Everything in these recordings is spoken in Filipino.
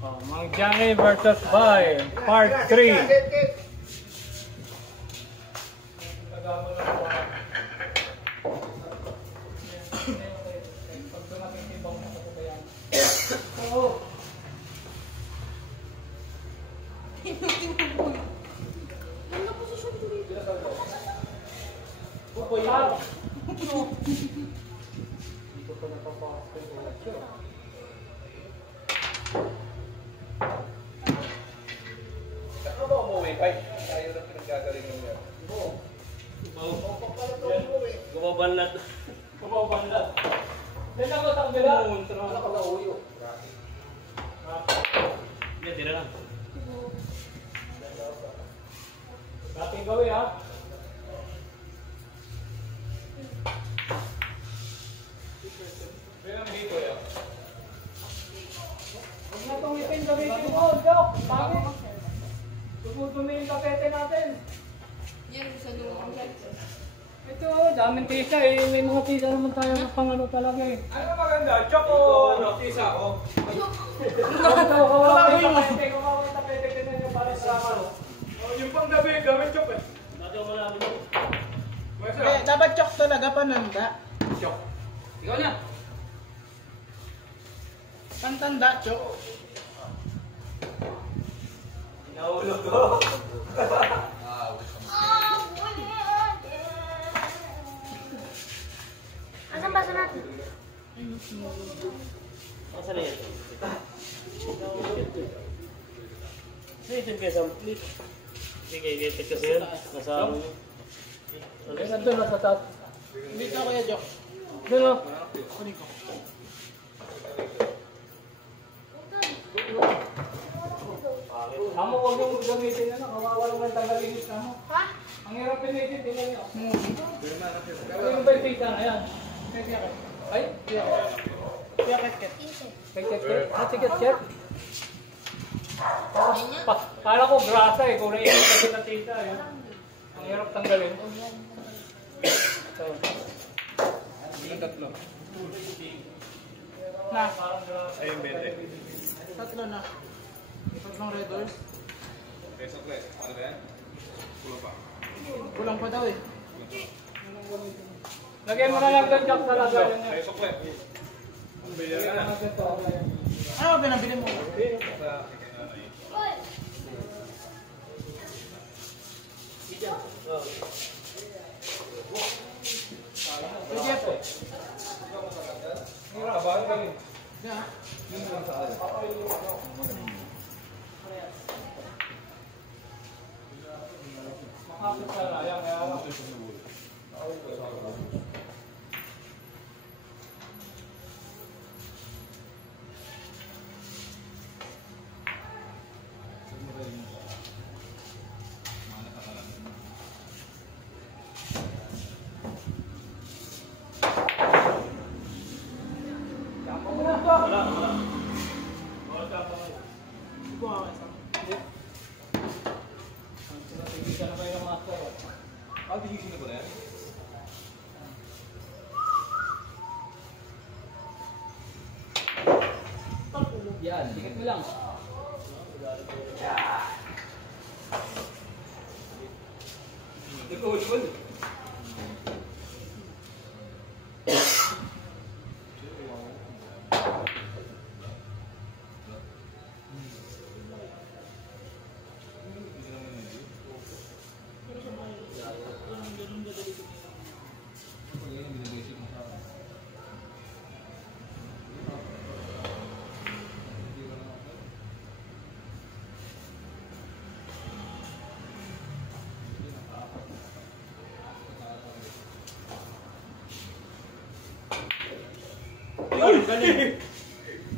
Oh, Mang Johnny versus Bay, part 3. Gumabanlat. Gumabanlat. Dito ako sa kabila. Ano ka na uyo? Yan, tira lang. Dating gawin ha. Bilang dito yan. Huwag na itong ipin gamitin mo, Dok. Pangit. Dumudumi yung tapete natin. Yan, sa lumang Ito, daming tisa eh. May mga tisa naman tayo na pang ano talaga eh. Ano maganda? Choco ano? Tisa o? Kawawa yung tapete. Tinan nyo para sa ano. Yung pang gabi, gamit chok eh. Nagaw mo lang mo. Dapat chok talaga pananda. Chok. Ikaw na. Pantanda, chok. Nahulog ko. Asan baso natin? Asa na yan? Sige, kayo sa plate. Sige, itin kasi yan. Nasa ano yun. Ay, nandun na sa taas. Dito kuya, Jok. Doon o. Kunin ko. Amo, huwag yung gamitin na. Kawawa naman tagalinis na mo. Ha? Ang hirap pinitin, tingnan nyo. Yung ba yung tisa na yan? Ay? Kuya, ket. Ket. Kala ko grasa eh, kung naiinit kasi na tisa eh. Ang hirap tanggalin. Ito. Yung tatlo. Na. Ayun, 20. Tatlo na. Tatlong red doors. Peso play. Ano ba yan? Kulang pa. Kulang pa daw eh. Lagyan mo na lang doon, Jack, sa lagayan niya. Peso play. Ang bilya ka na. Ano ba pinabili mo? Sa... Sige po. Kabahan ka rin. Yeah. Yun lang sa akin. Makapit sa layang, kaya ako. Gigising ko na yan. Yan, dikit mo lang. Nag-uul-ul.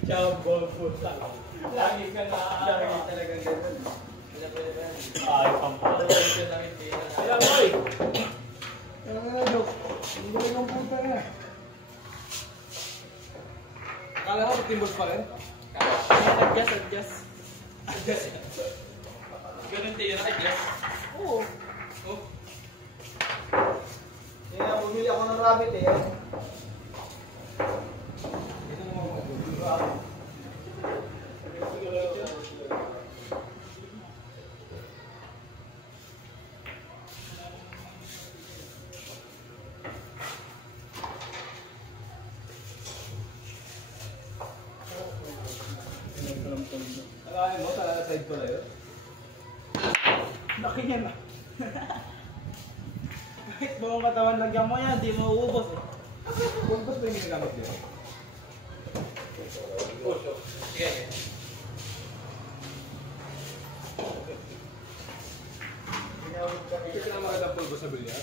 Jambol food lang. Lagi ka na. Lagi talagang ganun. Ay, pampala. Kaya boy. Kaya nga, Jok. Hindi ko yung puta na. Kala ko timbos pa rin. Adjust. Ganun din yun, adjust. Oo. Oh. Kaya bumili ako ng rabbit eh. Gamit pala yun. Laki niya na. Kahit buong katawan lagyan mo yan, di mo uubos eh. Kung gusto yung ginagamit yun. Ito yung magandang pulbo sa bilyar.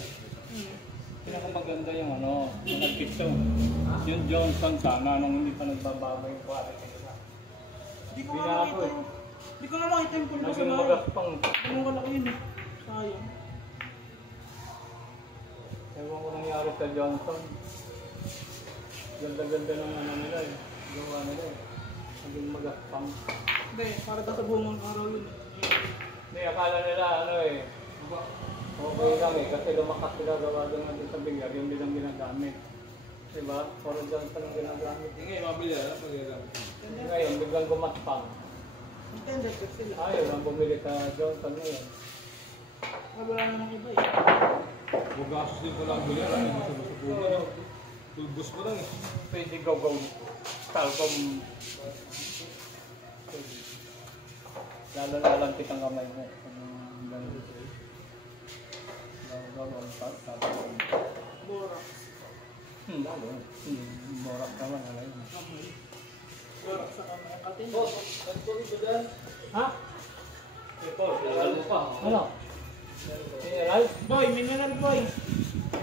Pinakamaganda yung ano, yung nagpito. Yung Johnson sana nung hindi pa nagbababa yung quality nila. Di ko nga makita yung... Di ko na makita yung pulbo sa Naging bahay. magaspang. Anong kalaki yun eh. Sayang. Ewan ko nangyari sa Johnson. Ganda-ganda ng ano nila eh. Gawa nila eh. Naging magaspang. Hindi, para daw sa buong araw yun eh. Hindi, akala nila ano eh. Okay lang eh, kasi lumakas sila gawa doon natin sa bilyar, yung nilang ginagamit. Diba? Puro Johnson ang ginagamit. Hindi nga yung mga bilyar, magagamit. Ngayon, biglang gumaspang. Intended ko sila. Ayaw lang bumili sa Johnson ngayon. Wala namang iba eh. Bugasos din pala ang bilyar. Ano mo sa pulbo, no? Pulbos mo lang eh. Pwede go-go. Talcom. Lalo na alantik ang kamay mo. Talcom. Borax. Lalo. Borak naman. Alay. Borax sa kamay. Ang katin. Ha? Ito, lalo mo pa. Ano? Mineral? Boy, mineral boy.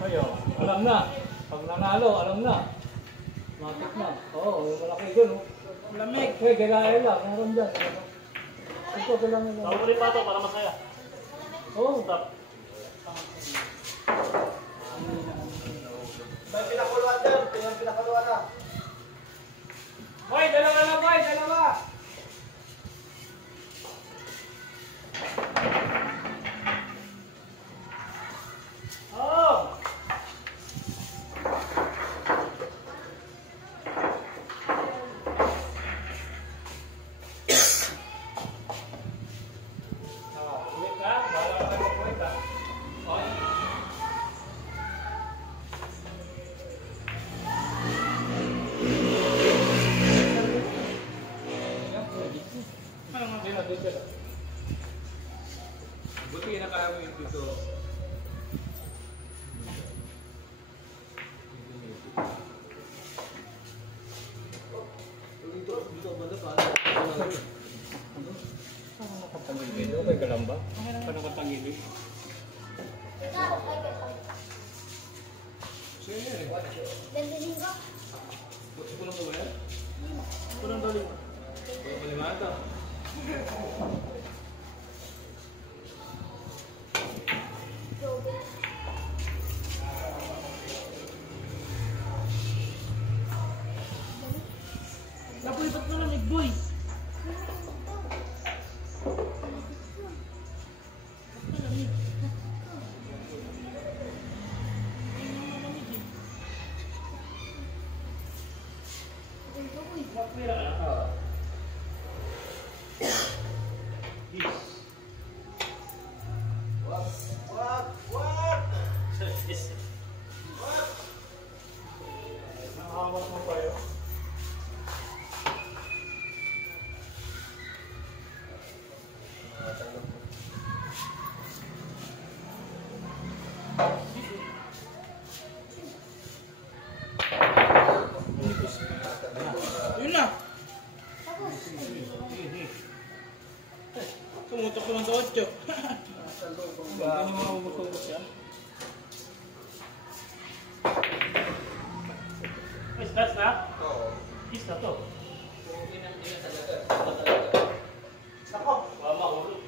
Ayo, alam na. Pag nanalo, alam na. Matik na. Oo, malaki dun. Oh. Lamig. Eh, kailangan lang. Meron dyan. Ito, kailangan lang. Tawag ko rin pa ito para masaya. Oo. Stop. Pinakuluan dyan. Pinakuluan na. Boy, dalawa na boy, dalawa. Oh! Wait ka, bahala ka na mag-wait ha. Okay. Hindi na, dito na. Buti kinakaya mo yung dito. Paano nakatangilid? Okay ka lang ba? Paano nakatangilid? Sa'yo yan eh. Dandanin ko. Buti ko lang ba yan? Kurang dali. Walang palimata. Lapoy, ba't malamig boy? Malamig. Nakahawak mo pa yun? Yun na. Tumutok ko lang sa 8. Ano mo maubos-ubos yan? Is that na? Oo. Is na to. Ako. Mama, ulo.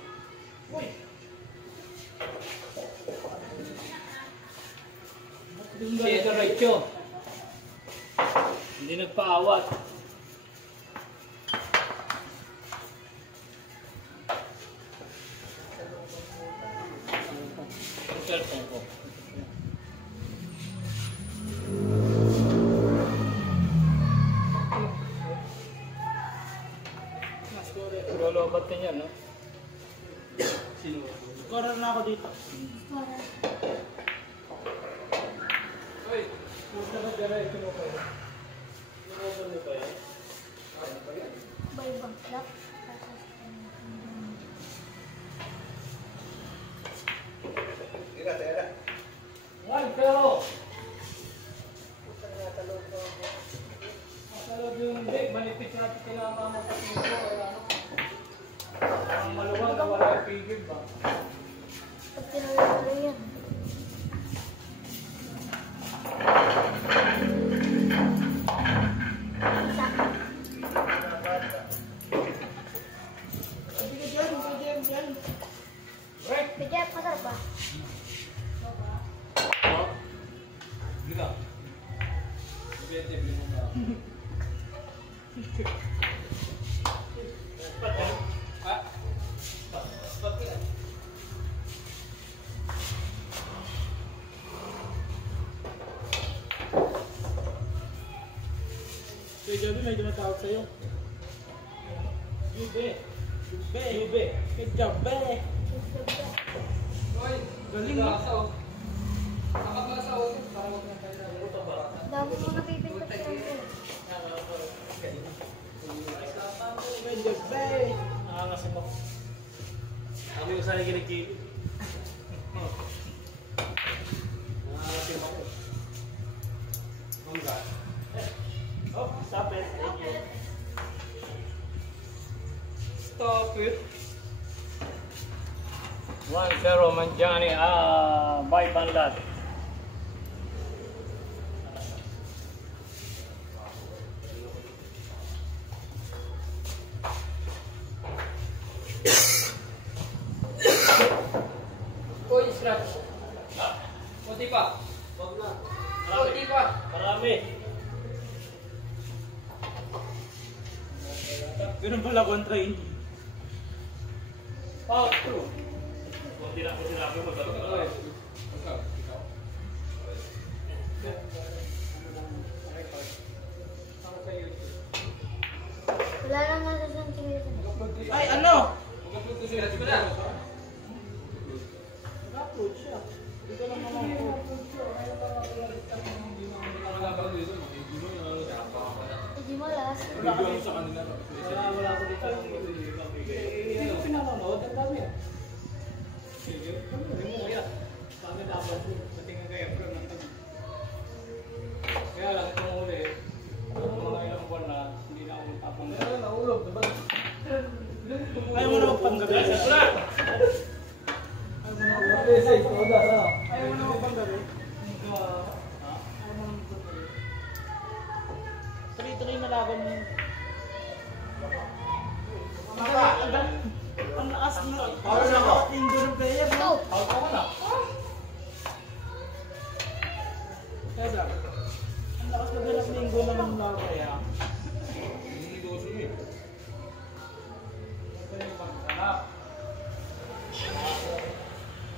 Uy. Si Ito Raicho. Hindi nagpaawat. Ang cellphone ko. Lolobat din yan, no? Scorer na ako dito. Uy, gusto ka dyan ay kinukuha. Bay bagsak. 1-0. Masalog yung hindi, manipis natin kailangan mo sa piso. Ang maluwag na wala yung pigil ba? Pag tinuloy yan. Isa. Sige dyan. Break! Bigyan, masarap ba? Hindi ka. Bili mo na. Ah. Sige, Gabi, may tumatawag sa'yo. Yube. Good job, be. Galing mo. Dami mo napipintas yan ko. Good job, be. Nakakasip ako. Kami ko sana kinikili. Nakakasip ako. Mangga. Oh, stop it. Thank you. Stop it. 1-0 Manjani, by Banlat. Uy, scratch. Kunti pa. Wag na. Kunti pa. Marami. Ganun pala kontra hindi. Foul 2. Kung sinabi mo, ba't ka? Wala lang nga sa sentimental. Ay, ano? Mag-upload ko siya. Di ba na? Nag-upload siya. Hindi ko lang naman Wala ka dito. Hindi mo yung ano. Hindi mo last. Video mo sa kanila. Wala ko dito. Hindi ko pinanonood. Ang dami ah. Sige, hindi mo kaya. Kami dapat patingin kayo pero nandun. Kaya lang itong uli, mga ilang buwan na hindi na ako tapang. Naulog, diba? Ayaw mo na magpanggabi. Yes, wala. Ayaw mo na magpanggabi. Tuloy-tuloy na laban mo. Ang lakas na. Parang nakatinggo ng player. Two. Out ako na. Kaya lang. Ang lakas na ganap linggo ng laban kaya. Hindi ko gusto mo. Ito yung pagkakalap.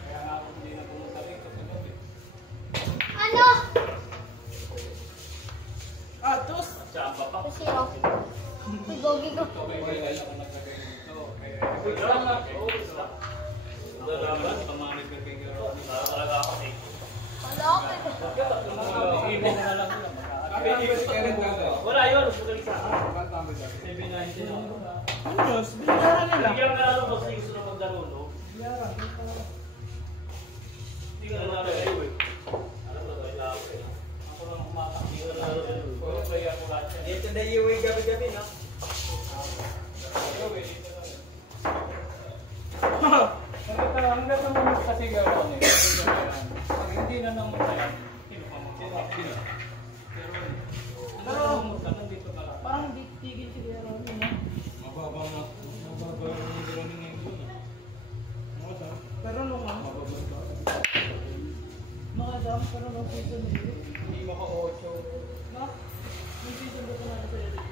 Kaya nga ako hindi na pumunta rito sa gabi. Ano? Tos! Samba pa. 2-0. Uy, gogi ko. Ito may kailan ako naglagay dito. Kaya Wait lang na. Oo, stop. Wala naman. pamanit ka kay Garo. Talaga ako eh. Wala ako eh. Ibig na lang nila. Kami hindi si Karen Gaga. Wala yun. Sugaling sa akin. Tama dyan. 790 ako na. Ano? Binayaran nila. Bigyan ka na lang kasi gusto na maglaro, no? Binayaran. Hindi ka na nalagay, eh. Alam mo, tayo lang ako eh. Ako lang kumatak. Hindi ka na nalagay. Puro play ako lahat yan. Dito na iuwi gabi-gabi, no? Gawin, dito lang. Hanggang naman kasi gawin eh. Pag hindi na namunta yan, sino pa mamunta? Sino? Pero namunta, nandito ka lang. Parang hindi tigil si Kuya Ronnie, no? Mababa na. Mababa yung running ngayon doon. Pero nung ano? Mababa. Makadam, pero nung season nito. Hindi maka-8. No? May season dito na sa edit.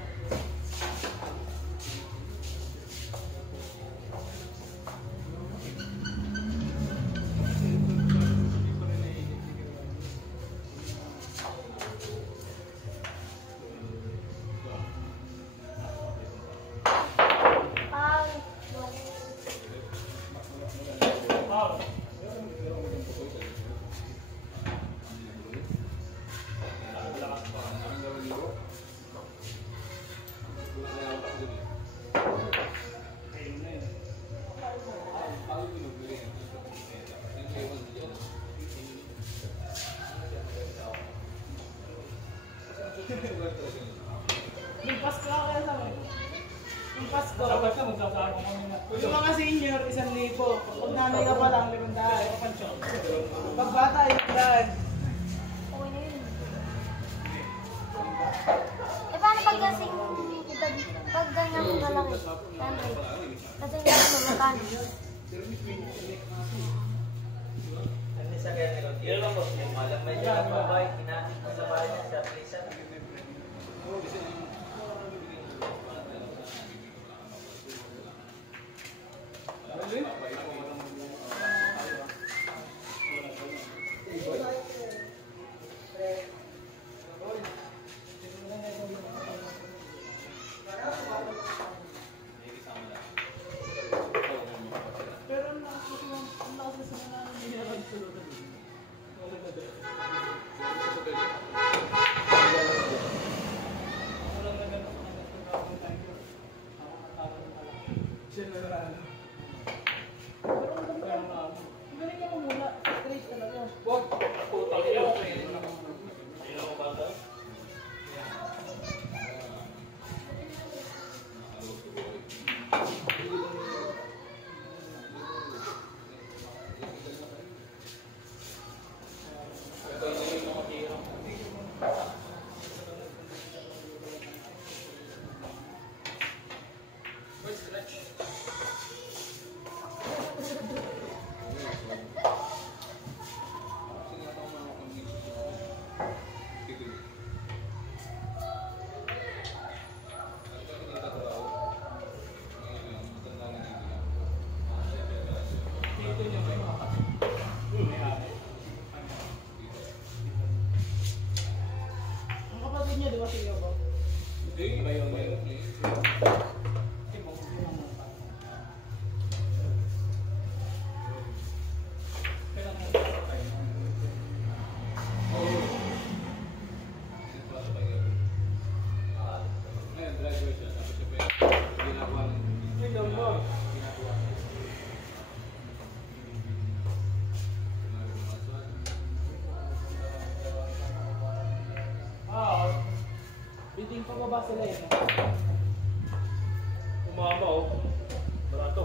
Pasko ako kaya sa amin. Yung Pasko. Dapat ka magsasama kami na. Yung mga senior, 1,000. Pag nanay ka pa lang, 500. Pag bata, 100. Okay na yun. Eh, paano pag kasing edad, pag ganyan kalaki? Siyempre. Kasi nga naman magkano. Yun lang po. Malam na dyan ang babae. Kinahin ko sa bahay niya sa prison. Pero ang lakas na sila na nangyayari sa loob. Galing niya muna. Straight talaga. Ang kapatid niya, di ba siya ba? Biting pababa sila yun. Umama oh. Barato.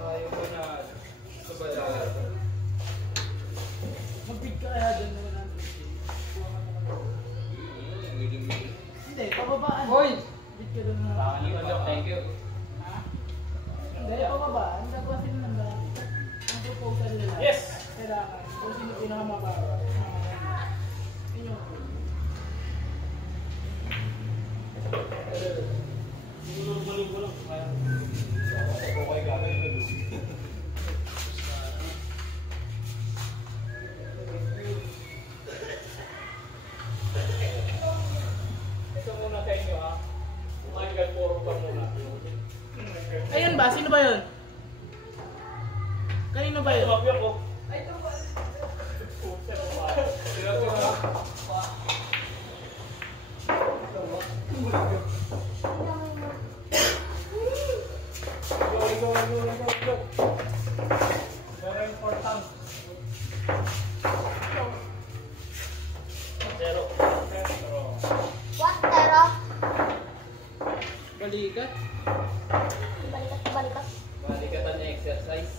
Ayaw ko na sa bazaar. Mag-bid ka kaya dyan naman ang hindi, pababaan. Hoy! Bid ka doon na. Thank you. Ha? Hindi, pababaan. Gagawa sila ng daan. Ang proposal nila. Yes! Kailangan. Kung sino pinakamababa. Yun yung Siguro lang. Okay ka na yun. Ito muna sa inyo ha. Michael Poro pa muna. ayun ba? Sino ba yun? Kanino ba yun? Mabiyok ko. Very important. Zero. What, Tero? Balikat? Balikat, balikat. Balikatan niya exercise.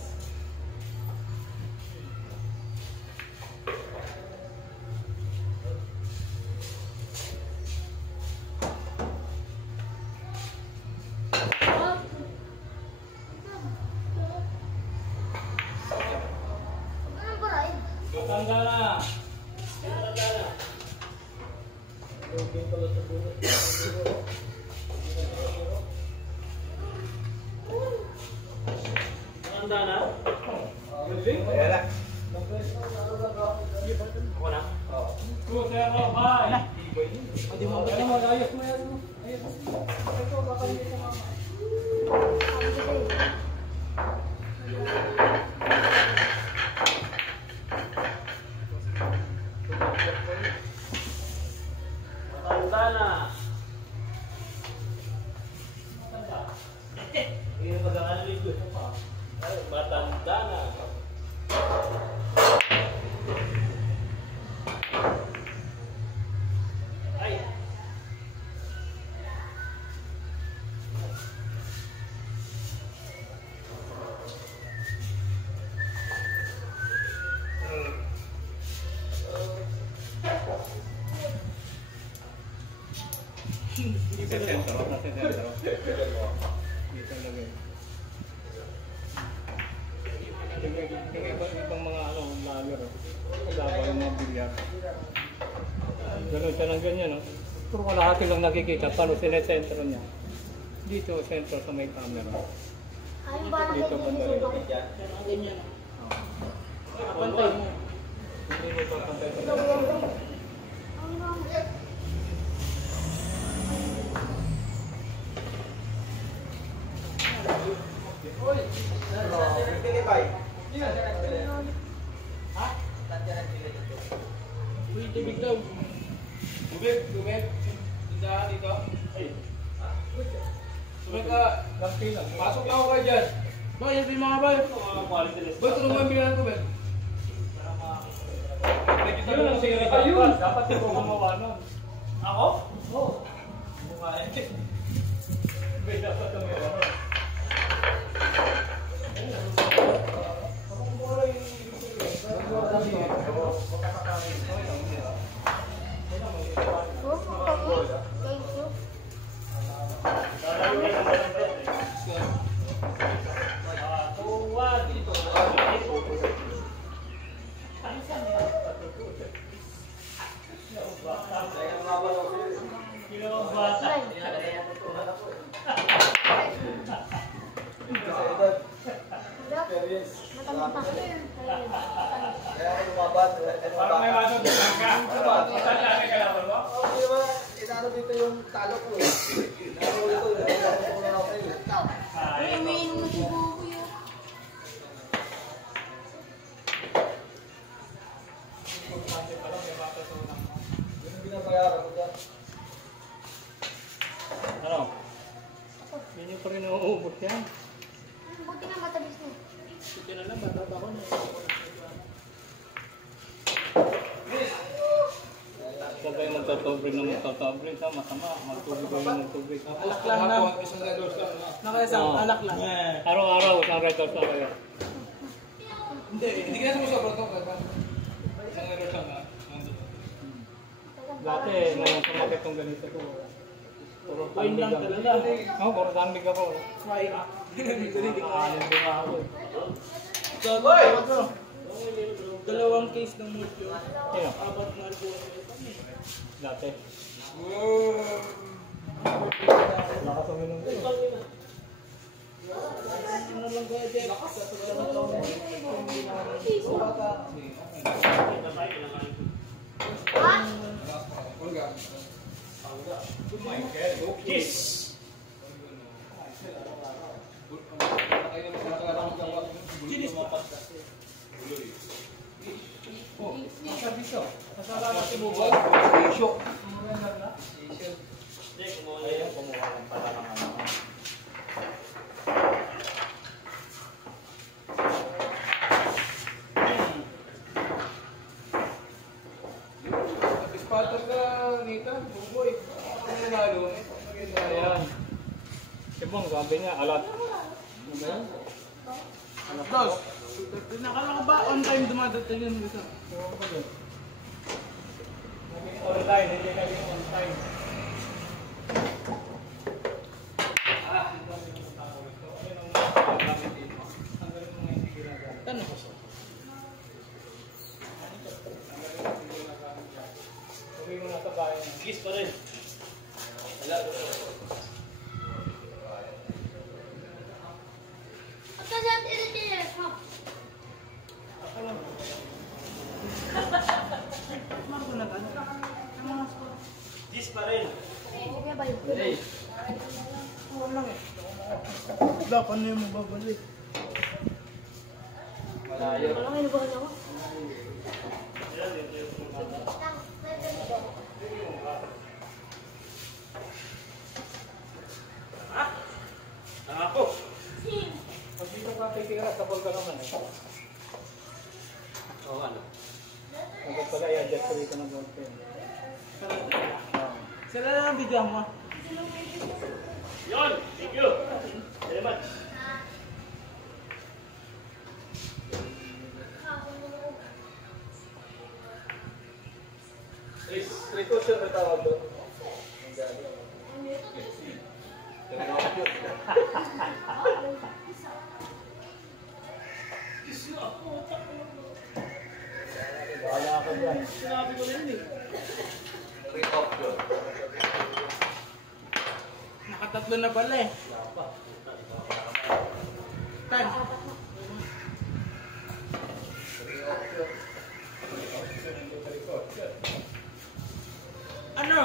Ano ba rin? Matanda na. Lugin pala sa buhay. Handa na? Kaya na. Ako na? Go, Tero, bye. Pwede mo Ayos mo, ayos mo yan. Ayos mo. ito, baka hindi ka mama. Sabi ko sa'yo. Matanda na. Hindi na mag-aalig ko. Matanda na. Ay! Nasa sentro. Dito lagay. Yung ibang mga ano, lager. Laban ng mga bilyar. Ganun siya ng ganyan, no? Puro kalahati lang nakikita. Paano sinesentro niya? Dito, sentro sa may camera. Ayun ba na Dito banda rin. Ganyan. Pantay mo. Hindi mo papantay sa Uy, tubig daw. Tubig. Tindahan dito. Ay. Tubig ka. Pasok lang ako kayo dyan. Boy, yan yung mga boy. Boy, tulungan mo yung bilang tubig. Yun ang sinira. Dapat ito gumawa nun. Ako? Oo. Gumawa eh. May dapat ang meron. Thank you. Parang may waso din ka. Inaano dito yung talo ko eh. Inaano dito. Uy, umiinom na si Bubu yun. Yung binabayaran ko dyan. Ano? Hindi pa rin nauubot yan. Buti nga matamis na. Sige na lang, bata ko na. Huwag kayo magtatobre ng magtatobre. Masama. Magtubig kayo ng tubig. Alak lang na. Nakaisang alak lang. Araw-araw, isang red horse na kayo. Hindi ka na sumusobra to. Isang error siya na. Dati, nung sumakit tong ganito ko. Puro Wine lang tandig talaga. Oo, puro tandig ako. Wine. Nakaalim din ako. Boy! Dalawang case ng multo. Sino? Apat na po. Dati. Lakas uminom ko. Ano lang kaya Jack? Patas ka, Nita. Buboy. Ano yung nalo? Ayan. Si Bong, sabi niya, alat. Ano ba yan? Dos. Nakala ba on time dumadating yun isa? Ewan ko din. Naging on time, hindi naging on time. Tanong ko siya. Sabi mo na sa bayan. Gis pa rin. Gis pa rin. Kaya ba yun? Wala lang eh. Dapat na yung mababalik. Wala nga inubahan ako. Ako. Pag dito ka titira, tapol ka naman eh. Oo, ano? Hanggang pala i-adjust ko dito ng ballpen. Sila lang ang bigyan mo. Yon! Thank you! Very much. Precaution na tawag doon. Sinabi ko rin eh. Nakatatlo na pala eh. Tan. Ano?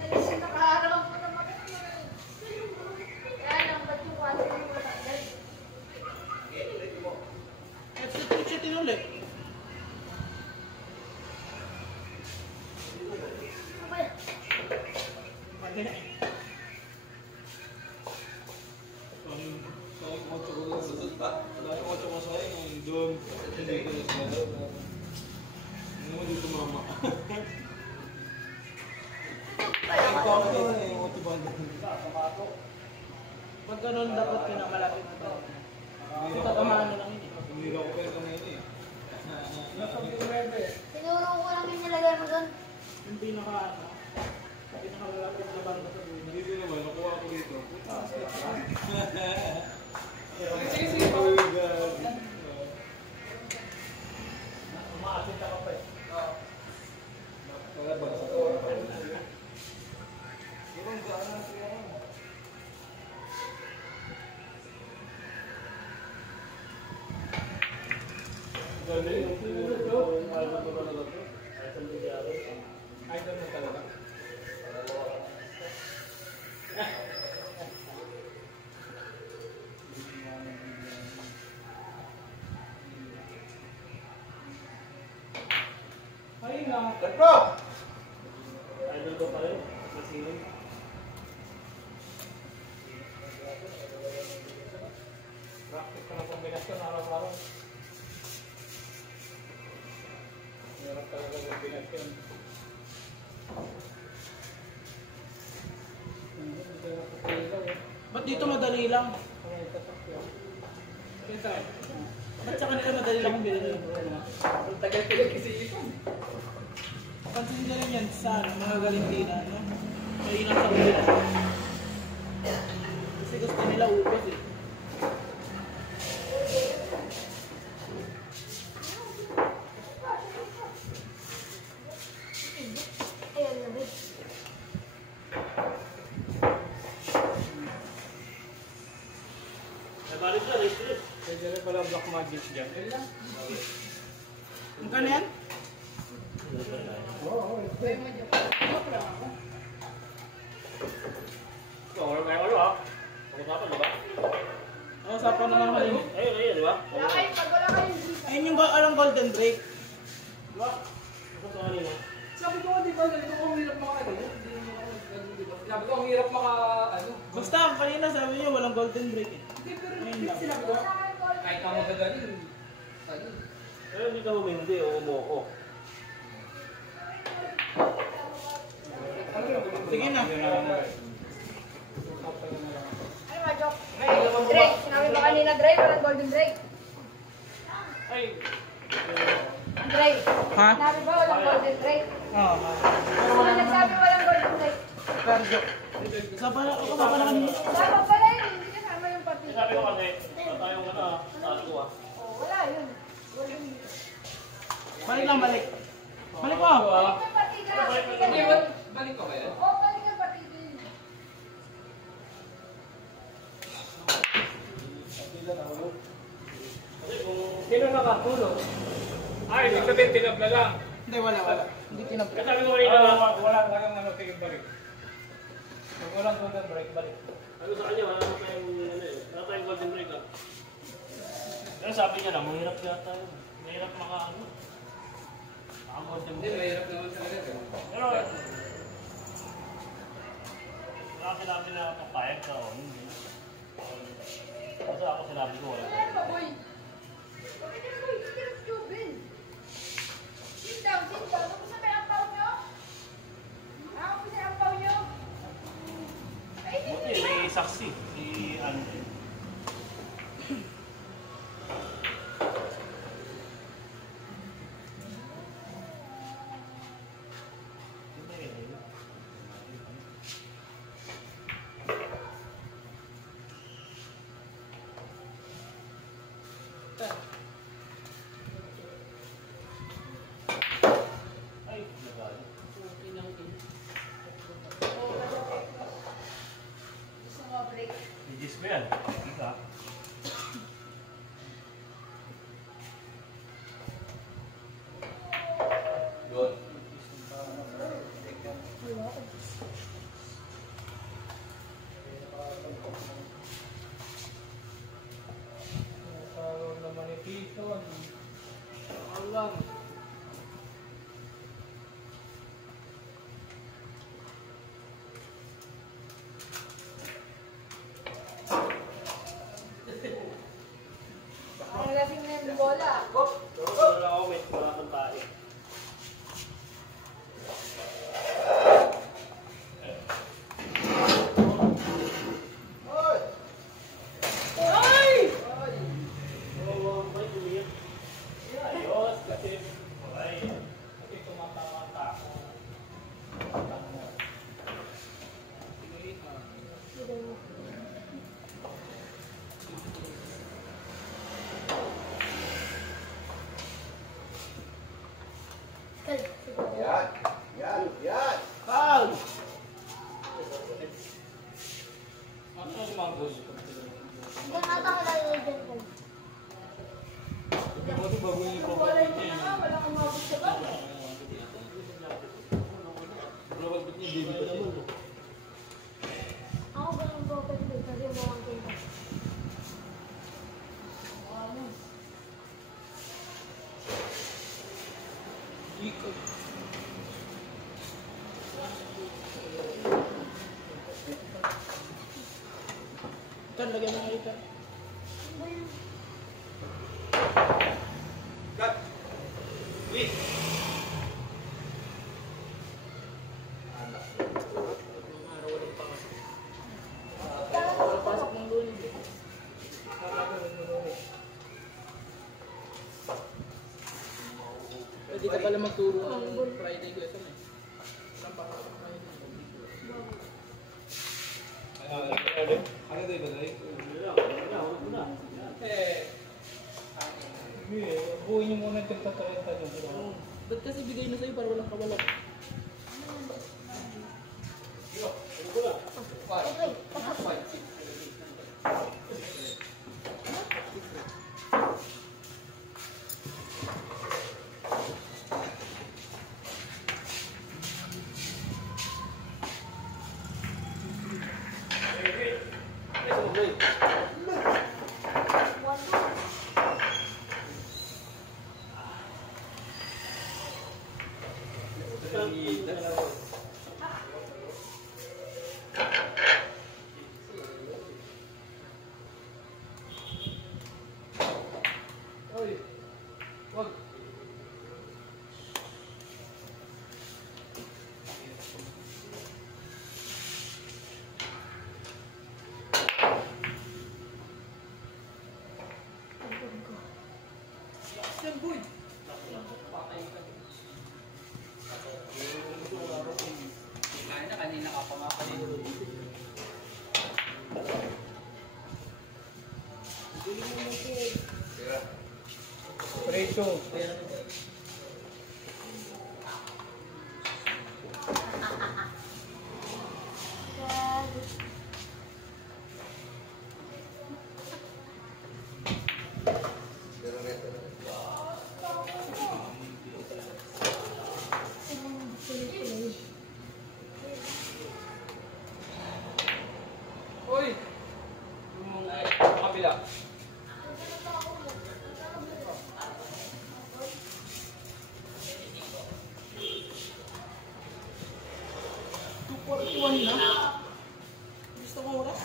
Nagising na kaaraw ko naman. Kaya lang, ba't yung kwarto yung matagal? Ito siya tinulit. Ano ba yan? Pag ganun, dapat pinamalapit na ba? Tatamaan na lang yun eh. Tinuro ko lang yung nilagay mo doon. Yung pinakamalapit na banda sa buhay. Hindi ko naman, nakuha ko dito. Idol na talaga. Ay na. Idol ko pa rin. Masingin. Practice ka ng kombinasyon araw-araw. Meron talaga ng kombinasyon. Ba't dito madali lang? Ba't sa kanila madali lang kung bilhin? Ang tagal-tagal kasi ito. Pansin nyo rin yan sa mga Galintina, no? May ilang sa kanila. Kasi gusto nila upos eh. Ayun, nabi. Nabalik na, rest. Pwede rin pala black magic dyan. Magkano yan? Wala tayong ano ha? Pag-usapan, di ba? Ang usapan naman kanina. Ayun, di ba? Wala kayo, pag wala kayong visa. Ayun yung alang golden break. Di ba? Ako sa kanina. Sabi ko, di ba, ganito ko ang hirap maka, ano? Di ba? Sabi ko, ang hirap maka, ano? Basta kanina sabi niyo walang golden break eh. Hindi, pero Ayun lang. sinabi ko, kahit ka magagaling, ano? Pero hindi ka humindi o umuoko. Sige na. Ano ba, Jok? Drake. Sinabi mo kanina, Drake, walang golden Drake. Ay! Drake. Ha? Sinabi ba walang golden Drake? Oo. Sino nagsabi walang golden Drake? Perjo. Usapan na kanina. Dapat pala yun, hindi kasama yung pati. Sabi ko kasi, wala tayong ano ha? Sabi ko ah. Oh, wala yun. Golden Drake. Balik lang, balik. Balik mo. Balik yung pati ka. Hindi, what? Balik ko kaya? Oh, balik yung pati din. Kasi kung... Sino nakatulog? Ay, ibig sabihin tinap na lang. Hindi, wala. Hindi tinapos. Kasi sabi ko kanina, Wala talagang ano, tingin balik. Pag walang golden break, balik. ano sa kanya, wala naman tayong ano eh. Wala tayong golden break ah. Pero sabi niya lang, mahirap yata yun. Mahirap maka-ano. Maka-golden Hindi, break. mahirap naman talaga. Pero, wala sinabi na papayag ka o hindi. Kasi ako sinabi ko wala. Wala ba, boy? Bakit ka na, boy? Hindi ka stupid. Sit down, sit down. Tapos na may ampaw nyo? Ako sa ampaw nyo? Ay, Buti, hindi. may saksi. Si Andre. Nagkaroon naman ni Tito. Ano lang. Ang lasing na yung bola. Wala ako, may kumakang tayo. Hanggang ata ka lang yung dyan. Yung bola mo na nga, wala kang mabot sa baba. Ako ba nang broken leg? Kasi mo ang kita. Kan, lagyan mo nga ito. Pasok ng lunes. Pwede ka pala magturo ng Friday lesson eh. Saan pa ka Friday? Ano tayo ba tayo? Buuin niyo muna yung tatalenta niyo. Ba't kasi bigay na sa'yo para walang kawalan? Okay, pasok. Yan boy! Kanina ka pa nga kanina. Preso. Uy! Yung kabila. Na? Gusto mo oras?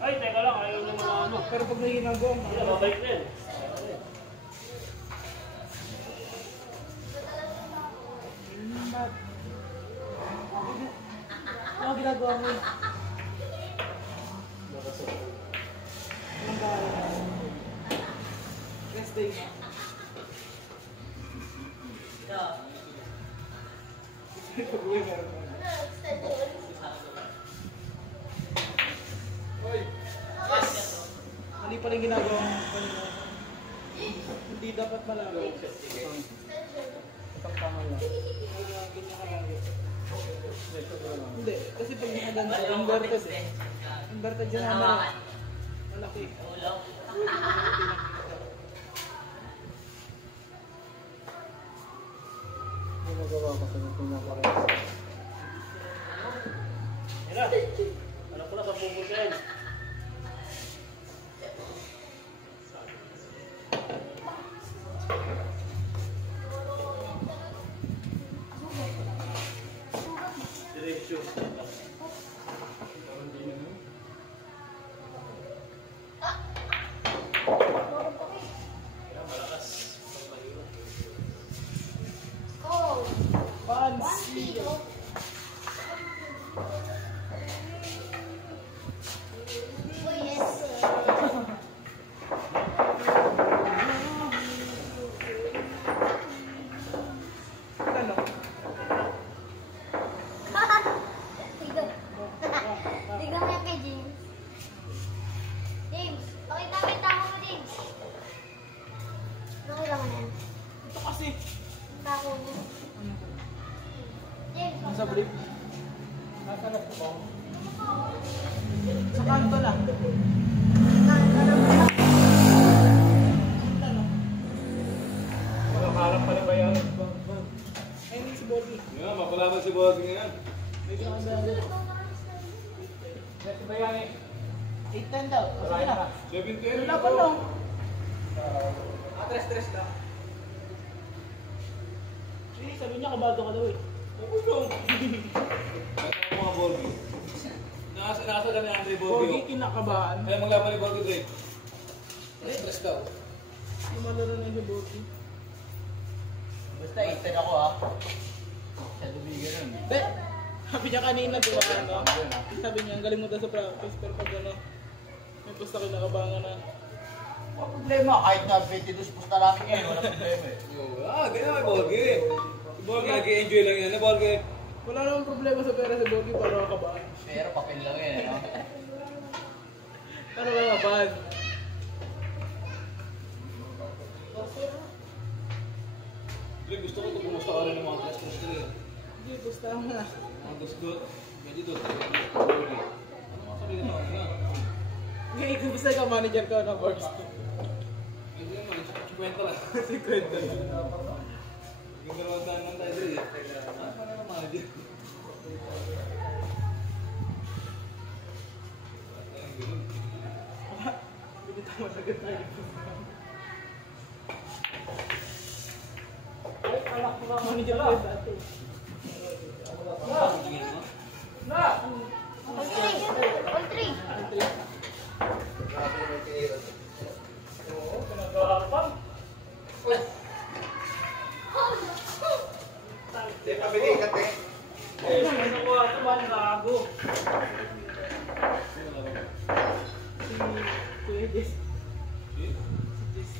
Ay, teka lang, ayaw na mga ano. Pero pag may ginagawa, Hindi, babalik na yan. ano ginagawa mo? Rest day na. Pag-uwi meron mo. Oy! Mali pala yung ginagawa mo kanina. Hindi dapat malaman. Itang tama lang. Ganyan ka lang. Preso ko lang. Hindi, kasi pag nakaganda, inverted eh. Inverted dyan naman. Malaki. na parehas. Yan na. Alam ko na sa bubog yan. Diretso. Oh. Fancy. Oh, yes. Ano? Tignan. Tignan mo yan kay James. James, pakita mo yung tao mo, James. Nakita mo na yan. Ito kasi. Yung tao mo. James, Nasa brief. Nasa na po? Sa kanto lang. Walang harap pala ba yan? Ayun si Bobby. Yan, mapalaban si Bogi ngayon. Next ba yan eh? 8-10 daw. Wala Sige na. na. 7-10. Wala pa no. Tres lang. Sige, sabi niya kabado ka daw eh. Ito ang mga Bogi. Nasa lang ni Andre Bobby, Bogi. kinakabahan. Kaya maglaban ni Bogi Drake. Tres daw. Yung malaro na si Bobby. Basta 8-10 ako ah. Sa dumigan nun. Be, sabi niya kanina, di ba ano? Sabi niya, ang galing mo daw sa practice, pero pag ano, may basta kinakabahan na. Wala problema, kahit na 22 pusta lang ngayon, wala problema eh. Ganyan may Bogi. Si Bogi, nag-enjoy lang yan. Bogi. Wala namang problema sa pera si Bobby, para makabahan. Pero papel lang yan, no? Para makabahan. Drake, gusto ko ito kumusta ka rin ng mga tres-tres ko rin. Hindi, basta mo na. Mga gusto. Medyo doon. Ano mga sabihin mo? Ngayon, kung gusto ka manager ko ng first. Medyo naman, 50 lang. Si Kwento. Yung dalawang daan lang tayo rin. Ano naman manager? Ayun, ganun. Binita mo na agad tayo. Ay, anak ko nga Manager manager ko lang. dati. All three. Oo, pinagawa pa. Ano ko ito man gago. Si Kuya Jess. Si? Si Jess.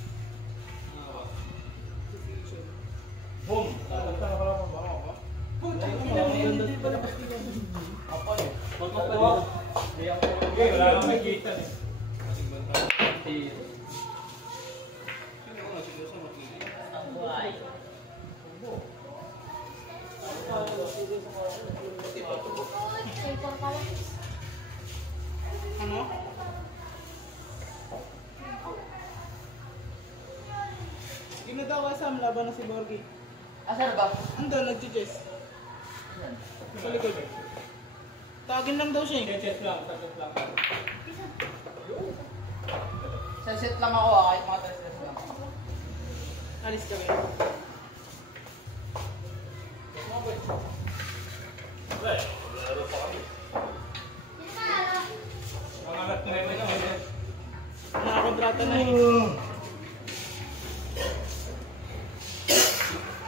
Si Kitchen. Boom. Saan ako lang mabaho ako? Puta, hindi pala pastigan. Apa eh. Huwag mo pa. Hindi ako okay, wala kang nakikita eh. Kasing banta. Hindi. Sino nga? Sino sa matili? Ang buhay. Safer pala. Ano? Sino daw kasam laban na si Borgie? Asan ba? Andun, nag-chess. Sa likod. Tagin lang daw siya eh. Chess lang, chess lang. Sa set lang ako ah, kahit mga tres-tres lang. Alis kami. Well, laro pa kami. Ang anak na rin na. Nakakontrata na eh.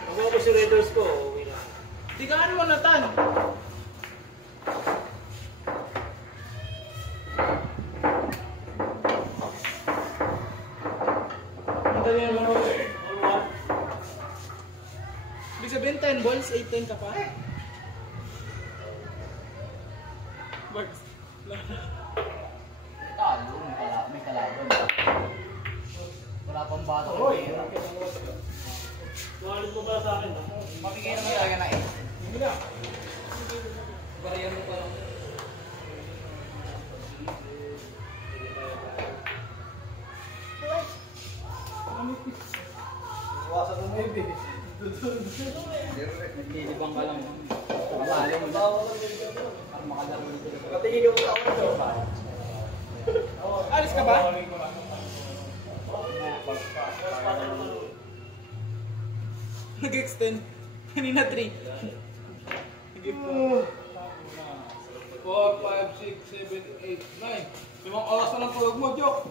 Huwag ako si Raiders ko, uwi na. Tigaan mo na tan. Ang dali naman ako. Ibig sabihin 10 balls, 8-10 ka pa? Bags. Talo, may kalaban. Wala pang bata. Tumalit mo pala sa akin, ha? Mabigay naman talaga na 8. Bariyan mo pa lang. Uy, Iwasan mo maybe. Naglilibang ka lang. Mabali mo na. Para makalaro na sila. Patingin ka muna ako dito. Alis ka ba? Nag-extend. Kanina 3. 4, 5, 6, 7, 8, 9. 5 oras na lang tulog mo, Jok.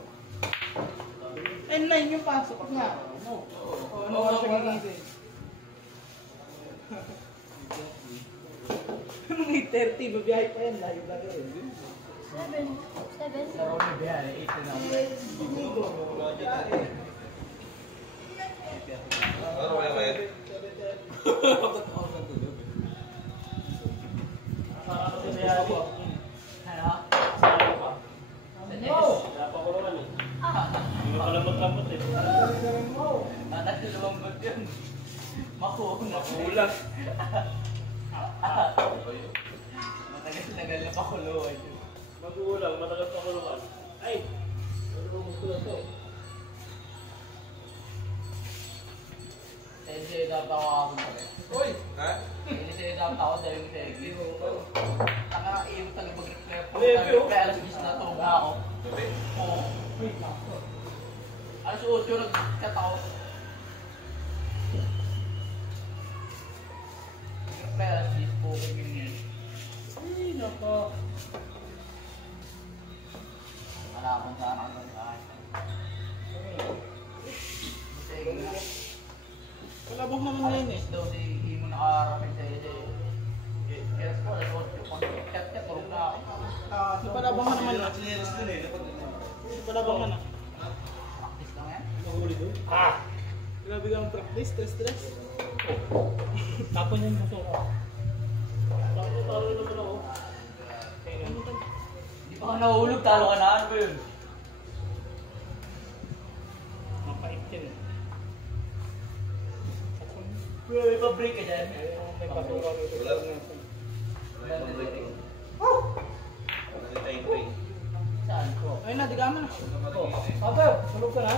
9 yung pasok nga. Ano oras ka gigising? Anong 8:30? Babiyahe pa yan. Layo lang yun. 7. Laro ni Biyahe, 8 na. Ano ba yan? Makulang. Matagal na pakuluan. Magulang, matagal pa kulungan. Ay! Ano ba gusto na to? Sensei dapat ako pala. Uy! Ha? Sensei dapat ako dahil yung sensei. Taka iyo talaga mag-repair po. Review? Repair alas 10 na tulog na ako. Oo. Alas 8 nag-cut ako. Repair alas 10 po. Ganyan. Ay, nako. Malaman sana ang ganyan. Sige nga. Kalabang naman yan eh. Daw si Imo nakarating sa iyo. Yes po, alas 8. Cut-cut tulog na ako. Sa palabang ka naman na. Sa palabang ka na. Practice lang yan. Nahuli doon. Ah! Grabe kang practice, stress. Tapon yung gusto ko. Talo naman ako. Hindi pa ka nahulog, talo ka na. Ano ba yun? Mapait yun. May pa-break ka dyan. May patulong ito. Saan ko? Ayun na, digaman na. Papa, tulog ka na?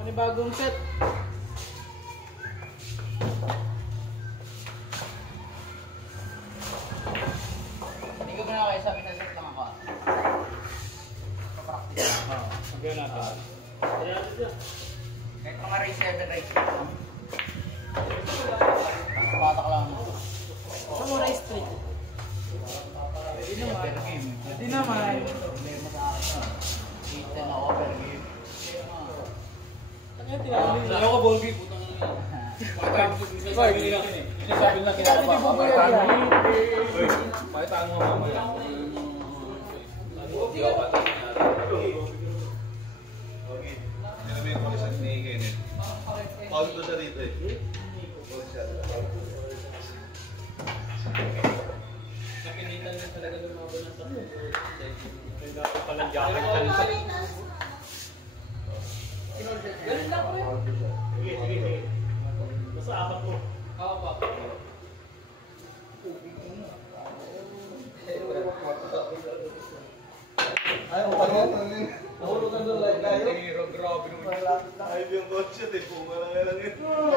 Panibagong set. Hindi ko muna kayo sabi na set lang ako. Pa-practice. Sabihan natin. Kaya natin siya. Kahit mga race 7, race 8 lang. Patak lang. Sa mo race 3. Hindi naman. Per game. Hindi naman. Problema sa akin. 8 na ako per game. Ayaw ka ball game. Sinasabi nila kinakapa. Pakitaan mo mamaya. Napilitan na talaga lumaban ng tatlo. May dapat palang jacket ka nito. Sige, sige, sige. Basta apat mo.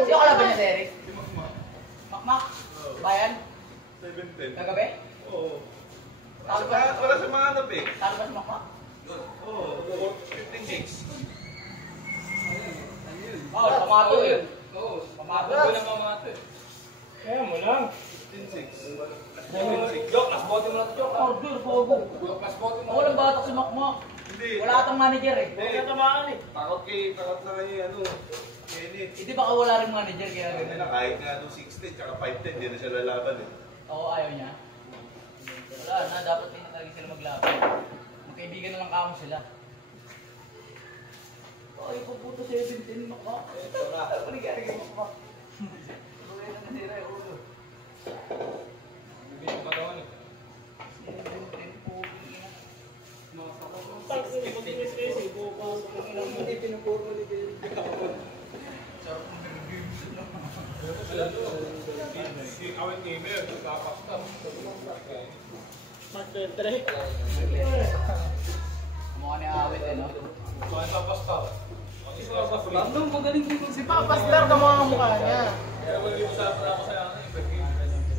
Sino ka laban niya, Derek? Makmak? Bayan? 7-10. Kagabi? Oo. Talo ba? Wala sa mga hanap eh. Talo ba si Makmak? Oo. 15 gigs. Oo, pamato yun. Oo. Pamato. Ako na mamato eh. Kaya mo lang. 15-6. Jok, last bote mo na ito, Jok. Order, bobo. Last bote mo. Ako lang batak si Makmak. Hindi. Wala atang manager eh. Hindi. Natamaan eh. Takot na kayo ano. Kenneth. Hindi baka wala rin manager kaya Hindi ganun. na kahit nga 260 tsaka 510, hindi na siya lalaban eh. Oo, ayaw niya. Wala na, dapat din talaga sila maglaban. Magkaibigan na lang kamo sila. Ay, puputo 17, Makmak. Ito na. Ano kaya kay Makmak? Bagay na nasira yung ulo. Bibigyan yung katawan eh. 17 po. Pag hindi kasi pupasok ko lang. Hindi pinupuro ni Derek. Sarap ng games na. Si Awit Gamer, kapasta. Smart 3. Mukha ni Awit eh, no? Kapasta. Ang isa sa free. Bandong, magaling din si Papaslar ka mga mukha niya. Kaya wala dito sa ako sa lang eh.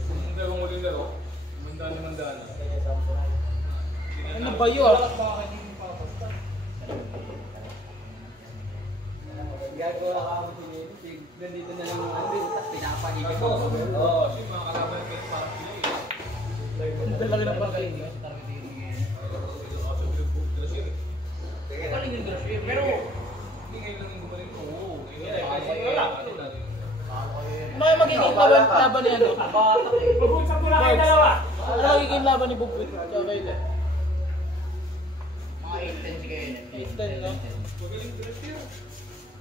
Yung dalawang uling laro. Mandana. Ano ba yun? Gagawa ka ako din. Ganito na lang ang ano, tapos pinapanigil ko. Oo, kasi mga kalaban ng kayo parang sila eh. Ang dalaga ng parking. Pero, Hindi ngayon lang yung gumaling ko. Oo. Ano yung magiging laban ni ano? pabunsa mo lang kayo dalawa. Ano magiging laban ni Bugwit? Tsaka kayo. Mga 8-10 si Kayo. 8-10 no? Magaling dress yun.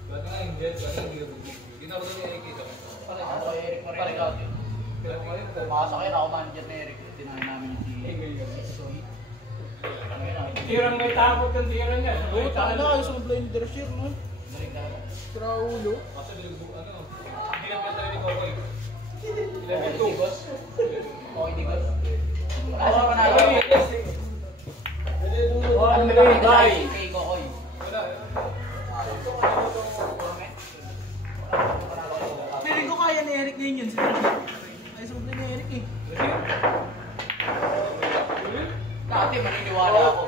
Dati nga yung jet, dati hindi ako big. Hindi na ako doon nakikita ko. Ako kay Eric Paregal. Pumasok kayo, ako manager ni Eric. Tinahin namin yung si Tirang may takot yung tira niya. Oo, taka na. Ayos ang blind Dershir no? Sira ulo. Kasi bilog ano, hindi na pala ni Kokoy. 11-2. Okay, di ko. Wala siya panalo. Ano ba guys? Kay Kokoy. Wala. Feeling ko kaya ni Eric ngayon yun. Si Dershir. Ayos ang blind ni Eric eh. Dati maniniwala ako.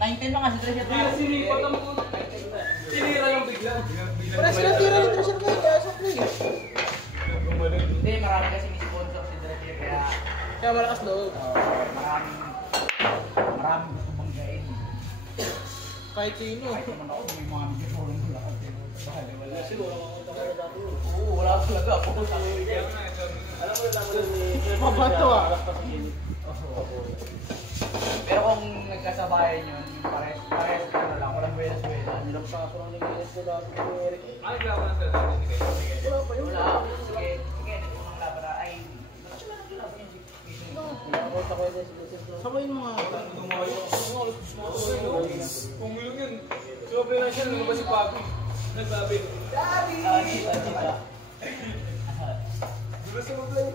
19 lang nga si Treasure. Sinipat ang mga sinira lang bigla. Pares ka tira ni Dershir ngayon. Kaya sa play. Hindi, marami kasi sponsor si Treasure kaya Kaya malakas loob. maraming gusto banggain. Kahit sino. Kahit naman ako, may mga nag-follow mo lahat. Oo, wala talaga ako. Mabato ah. Pero kung nagkasabayan yun, yung pares ano lang, walang buenas-buenas. Ilang paso lang nangyayas ko dati ni Eric. Ay, gawa na sila. Wala pa yun. Wala. Sige, unang laban na, ay, Sabay yung mga Kung mulong yun, sobrang na siya, lumabas si Papi. Nagsabi. chita. Dulo sa mablay.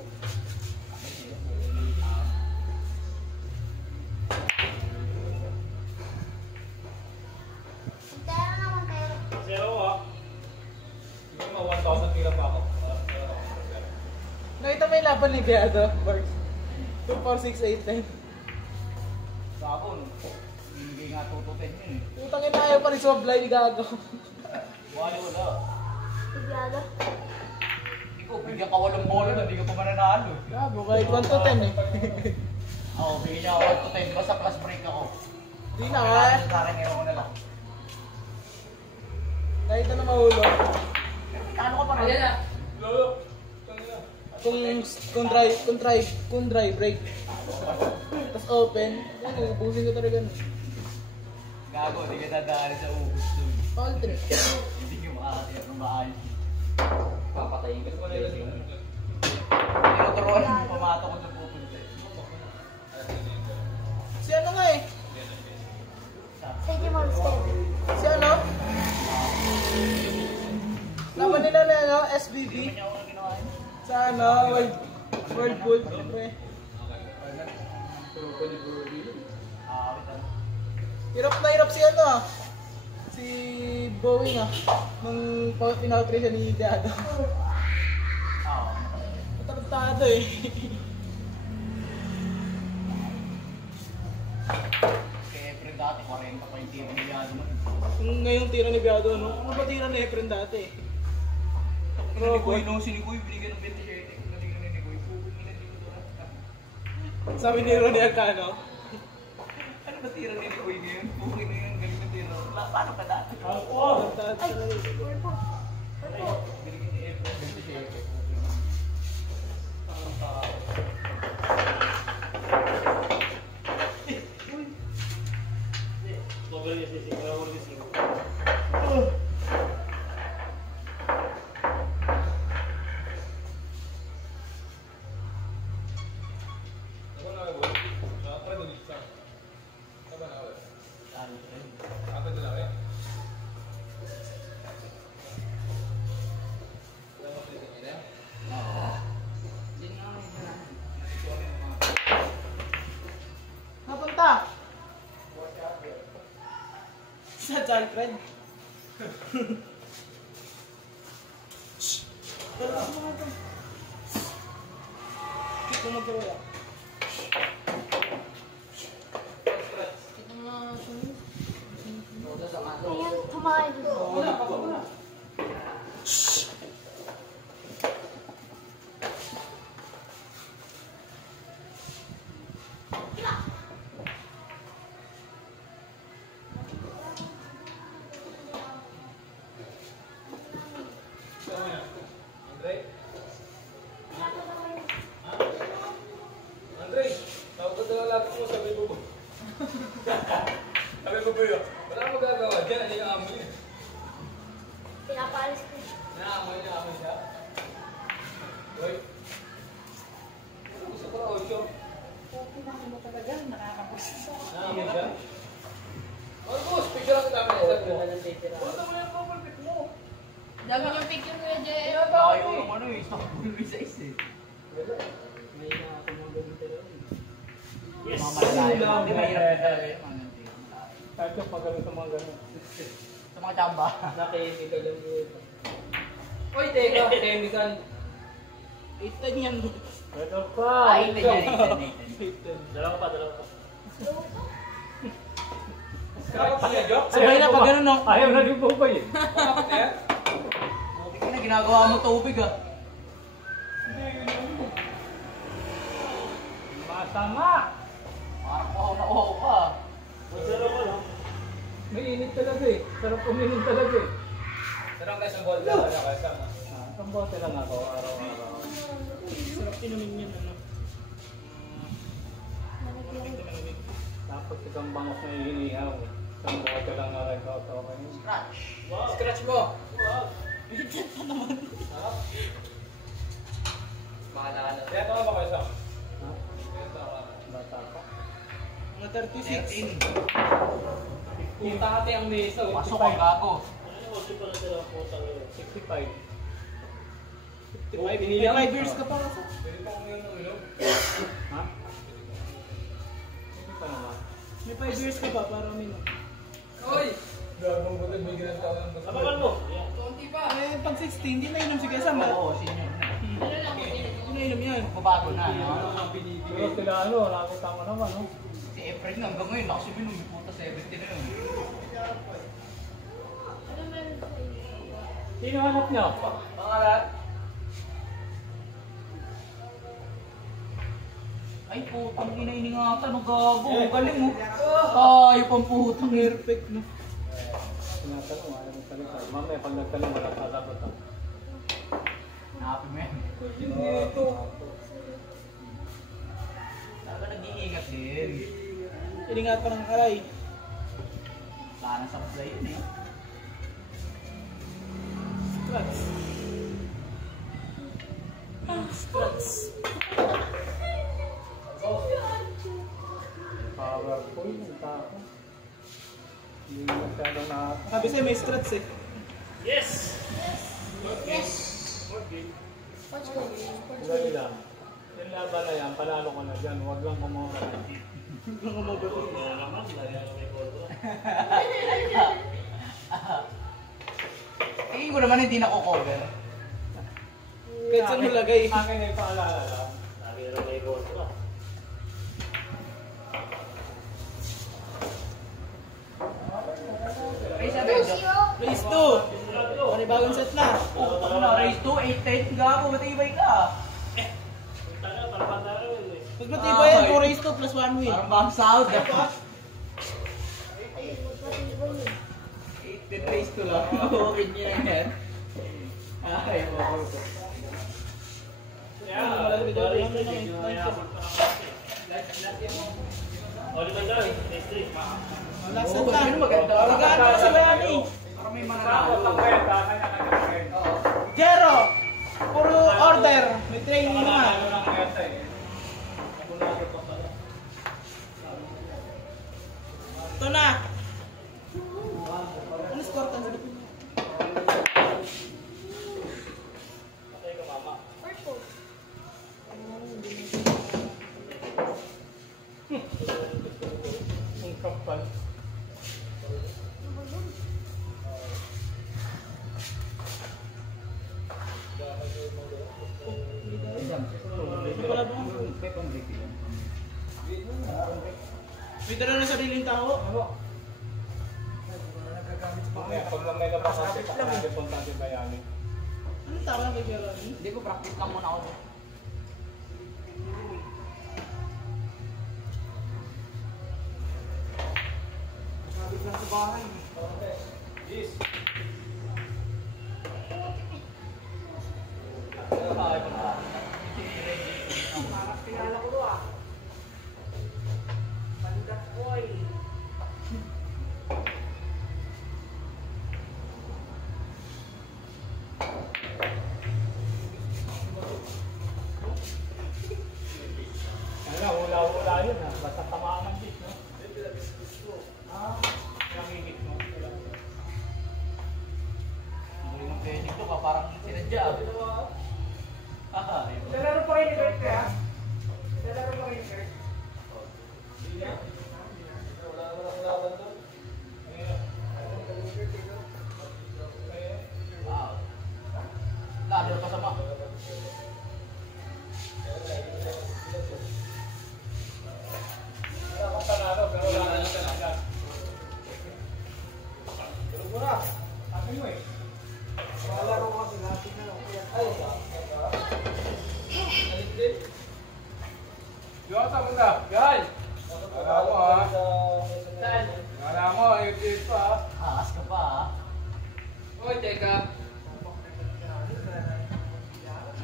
Zero ah. Siguro mga 1,000 tira pa ako. nakita mo yung laban ni Beado, Bars. 2, 4, 6, 8, 9. Sa ako, hindi nga tututin yun eh. Utang ina ayaw pa rin sumablay ni Gago. Wala. Ikaw, bigyan ka walang bola na, hindi ka pa mananalo. Gago, kahit 1 to 10 eh. Oo, bigyan niya ako 1 to 10, basta plus break ako. Di na nga. Sa akin, ngayon ko na lang. Kahit na mahulog. Ano ka pa rin? Ayan na. Lolo. Kung dry break. Tapos open, ubusin ko talaga. Gago, hindi ka dadaan sa ubus dun. Foul trip. Hindi ka makakatira ng maayos. Papatayin ka. Tinuturuan, pamato ko sa pupunta. Si ano nga eh? Si ano? Laban nila na ano, SBB. Hindi ako na ginawa yun. Sa ano, World Pool. Siyempre. Hirap na hirap si ano ah. Si Boeing ah. Nung pinaka-tray siya ni Dado. Oo. Tarantado eh. Kaya Efren dati, 40 pa yung tira ni Biado mo. Yung ngayong tira ni Beado, ano? Ano ba tira ni Efren dati? Ni Kuy, nung si Kuy, binigyan ng 27. Kung natignan ni Kuy, pupunta hindi ko doon. Sabi ni Ronnie Alcano. Ano ba tira ni Kuy ngayon? Pupunta na yung galing na tira. Paano ka dati? Tarantado talaga. Binigyan ni Efren 27. Sobrang yung wala mo rin sising. Ako na ako. Ako na ulit sa. Saba na ako. Ako na lang eh. Napunta! Sa Jalfred. Kik mo magkawala. Ayan, tumahay dito. Wala, papa mo na. Andre, tawag ka na lang mo, sabi mo ba? Sabi mo ba yun? Wala akong magagawa dyan, ano yung amoy niya? Pinapaalis ko. Naamoy siya. Hoy. Gusto ko na, Osho. Pinakita mo talaga, nakakapos. Naamoy siya. Marcos, picture lang kita namin. Punta mo yung profile pic mo. Dami niyong picture ko yung JM. Ayaw yung ano eh, stock bully sa isa eh. May nakakamagal talaga. Yes! Mamalayo. Hindi mahirap din talaga yung mga ganito. Kahit yung pagaling sa mga ganun. Sa mga tsamba. Nakikita lang dito. Oy, teka, chemical. 8-10 yan. Ito pa! Ay, ito yan, Dalawa pa, dalawa pa. Kakap niya, Jo? Sabay na pag ganun no. Ayaw na din po ba yun? Kakap niya? Buti ka na, ginagawa mo tubig ah. Masama! Parang uhaw na uhaw ka. Magsara ko, no? May init talaga eh. Sarap uminom talaga eh. Sarang ka isang bola na kasama. Ang bote lang ako araw-araw. Sarap inumin yan ano. Tapos isang bangos na hinihaw. Isang bote lang na rin ako. Okay. Scratch. Wow! Scratch mo. Wow! Mahala. Kaya tama ba kayo, Sam? Ha? Kaya tama. Bata pa. Mga 36. 13. Punta ka tiyang mesa. Pasok ang gago. Ano kasi pala sila ang putang yun? 65. 55. May 5 years ka pa kasi. Pwede pa kong yun uminom. Ha? Hindi pa naman. May 5 years ka pa para uminom. Oy! Gagong butin, may ginagawa ng gusto. Labakan mo! Yan. Konti pa. Eh, pag 16, hindi na inom si Kesam ba? Oo, senior na. Hindi na inom yan. Babago na, no? Pero sila ano, nakita mo naman, no? Si Efren nga hanggang ngayon, nakasimin ng puta 70 na yun. Ano meron sa iyo? Sino hanap niya? Pangalan? Ay, putang ina-iningatan, ang gago. Ang galing mo. Ayaw pang putang Perfect no. Tinatanong, ayaw mo salita. Mamaya pag nagtanong, wala sasagot ako. Happy man. Dito. Talaga nag-iingat din. Iningat pa ng kalay. Sana sa play yun eh. Scratch. Powerful yung tao. Hindi masyadong na... Sabi sa'yo may scratch eh. Yes! Yes. More game. Watch ko. Dali lang. Yung laban na yan, panalo ko na dyan. Huwag lang kumama na. Mga magaling. Wala naman, lagi na may kontra. Tingin ko naman hindi nako-cover. Kahit saan mo lagay. Akin ay paalala lang. Lagi na may kontra. Race na Two, medyo. zero. Race 2. Panibagong set na. Ano na, race 2, 8-10. Gago, matibay ka. Punta na, parang banda na yun eh. Pag matibay yan, 2 race 2 plus 1 win. Parang bang sound. Ay, magpatibay yun. 8-10 race 2 lang. Okay niya yan. Ay, mako. Yeah, race 3, medyo mayaman pa naman. O, lima dyan, race 3. Last set Oo, na. yun maganda. Maganda kasi bayan eh. Parang may Tapos mananalo. ang kwenta, kanya-kanya kwenta. Jero! Puro order. May training Panalo naman. ng kwenta eh. Abunado pa pala. Ito na. Ano score ka? Patay ka, mama. Purple. Ang kapal. May dala na sariling tao. Kung lang may napasapit sa kanagin punta si Bayani. Anong tao na kay Gerald? Hindi ko, practice lang muna ako. Sabi lang sa bahay. Yes. Parang pinala ko to ah. Pandat boy. Ano, hula-hula yun ha. Basta tamaan ng git, no? Namigit mo. Hindi yung pwede ito ka, parang sinadya. Lalaro pa kayo ni Kurt kaya? Lalaro pa kayo ni Kurt? Wala naman ang laban doon. Wow. Lalo pa sama. Wala akong panalo, pero wala na talaga. Tulog mo na. Sabi mo eh. Lalaro ko kasi natin na lang. Ay, alindin. Yung sa muna, yan! Wala mo ha. Saan? Wala mo, yung tip pa ha. Akas ka pa ah. Oy, teka.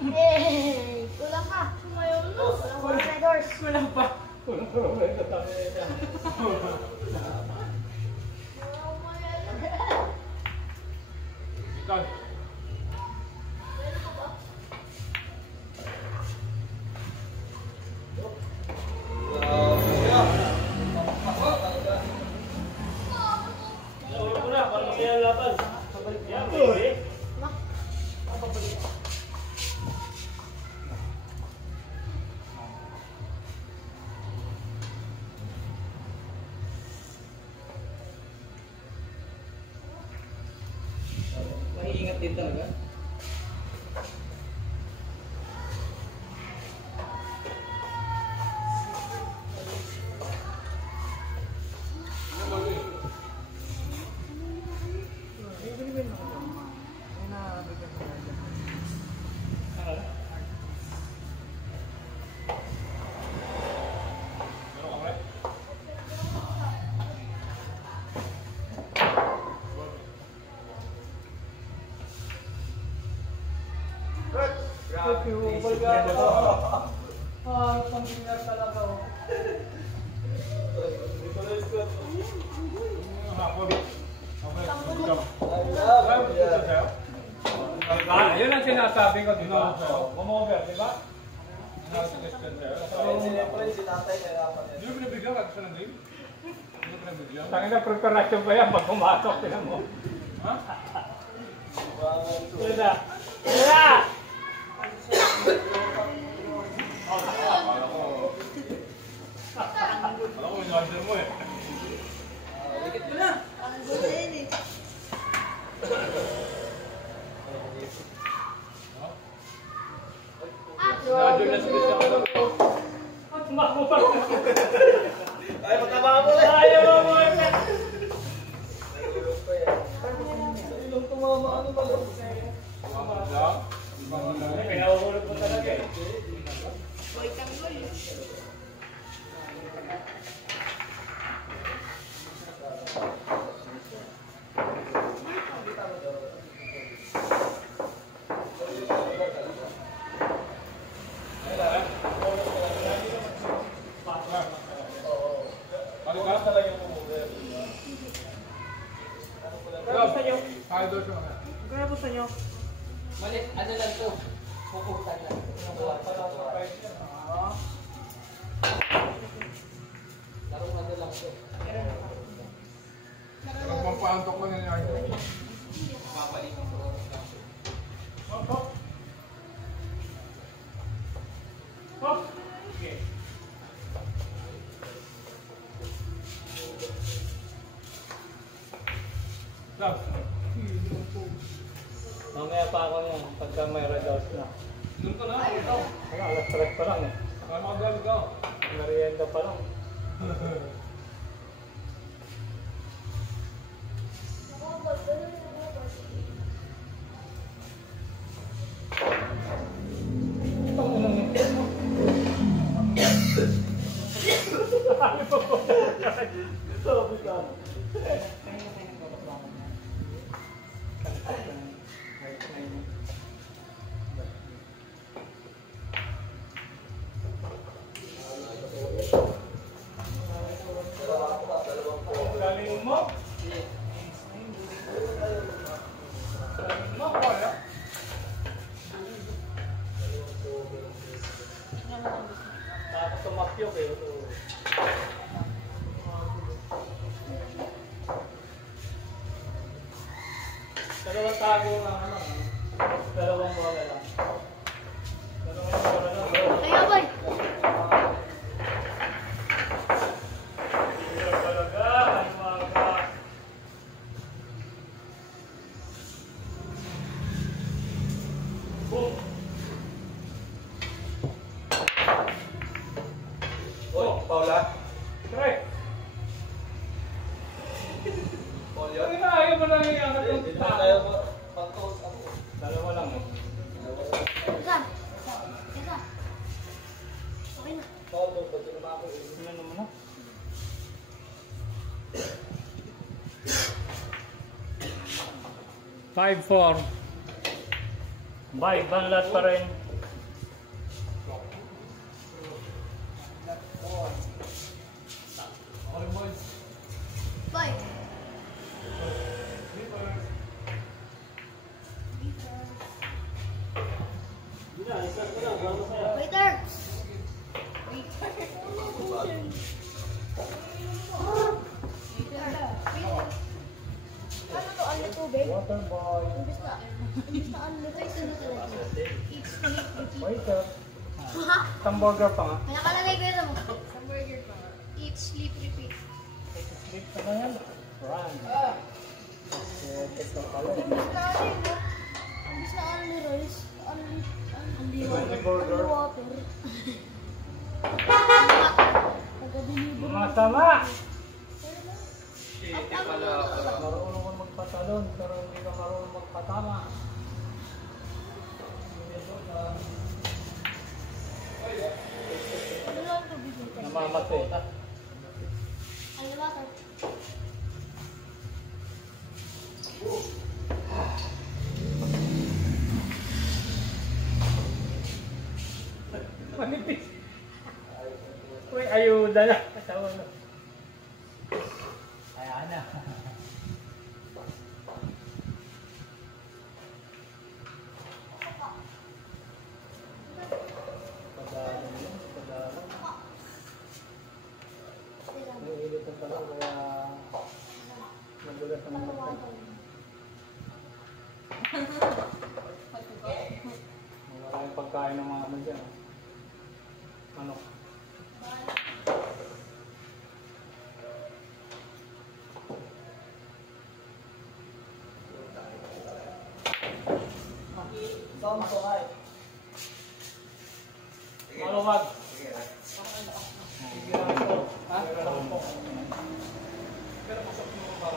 Eh, kulang ka. Sumayaw mo. Kulang ka, Riders. Kulang pa. Kulang-kulang na ito tayo na ito. Ikaw. Lawag ko na, para masaya ang laban. Yan, baby. Mahiingat din talaga. Yun ang sinasabi ko, di ba? Come-over, di ba? Hindi mo pinabigyan ka gusto ng game? Hindi mo pinabigyan? Tangin na preparasyon pa yan pag pumasok, tinan mo. Ha? Yun na. Yun na! Alam ko, in-order mo eh. Dikit ko na. Ang gulo yun eh. In-order na space ako. Tumakbo pa. Ay, mataba mo eh. Ayaw mo eh. Ilong tumama, ano ba lang? Pinahulog mo talaga eh. Boy tanggol. Kaya doon siya mga. Kaya gusto nyo? Mali, ano lang to? Puputan lang. Larong ano lang to. Magpapaantok ko na niya. Mabalik ang oras lang. Okay. Love. Mamaya pa ako yan, pagka may redos na. Doon ka na. Wala, alas 3 pa lang eh. Para makagamit ka. Merienda pa lang. Galing mo? Tapos tumakyo kayo. Dalawang tago lang ano. Dalawang bola lang. Dalawang bola lang. Kaya boy. Hirap talaga. Ay mga. Boom. Oy, Paula. Correct. Paul Ay, yun. ayaw mo lang yung angat yung Hindi na tago. tayo pang-toast ako. Dalawa lang eh. Isa. Isa. Okay na. Paul, ba't yun naman ako? Tingnan naman na. Five, four. Bye, banlat pa rin. Boy. Hindi na, isa ka lang. Wala masaya. Waiter. Ano to? Ano tubig? Water boy. Imbis na ano to? Ito na talaga. Eat, sleep, repeat. Waiter. Ha? Isang burger pa nga. Kaya nakalagay ko yun sa mukha. Sa burger pa. Eat, sleep, repeat. Sleep ka na yan. Run. Ito pala. Imbis na ano yun, no? Imbis na only rice, only burger. water. Pagka-deliver. Mga tama! Shit, pala ako. Marunong ka magpatalon pero hindi ka marunong magpatama. Ano lang tubig dito? Namamatay. Ano water? Manipis. Uy, ayuda na. Kasawa na. Kaya na. Padalan yun. Padalan. Naiilit ang talong kaya nagulat ang mga. Wala yung pagkain ng mga ano dyan. Ano? Maluwag. Sige lang ito. Ha? Pero lang po. Pero pasok mo ba?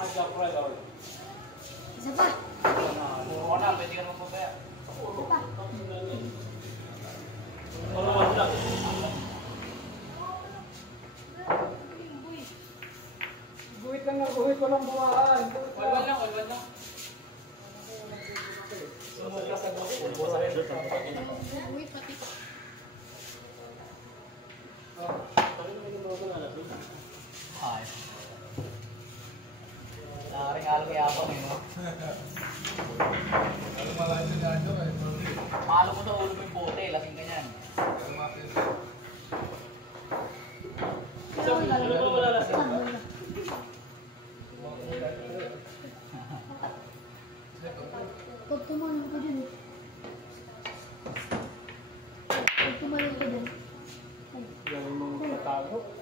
How's your friend or? Isa pa. Puro na, pwede ka naman po kaya. Isa pa. Maluwag lang. Guhit lang na guhit, walang buwahan. Walwan lang, walwan lang. Sumubra sa guhit. Uy, pati. Ay. Nakaring-along yabang eh, no? Ano malayo na dyan eh. Mahalo mo sa ulo mo yung bote, lasing ka niyan. Ang mga pinto. Ano ba wala lasing? Ano laro.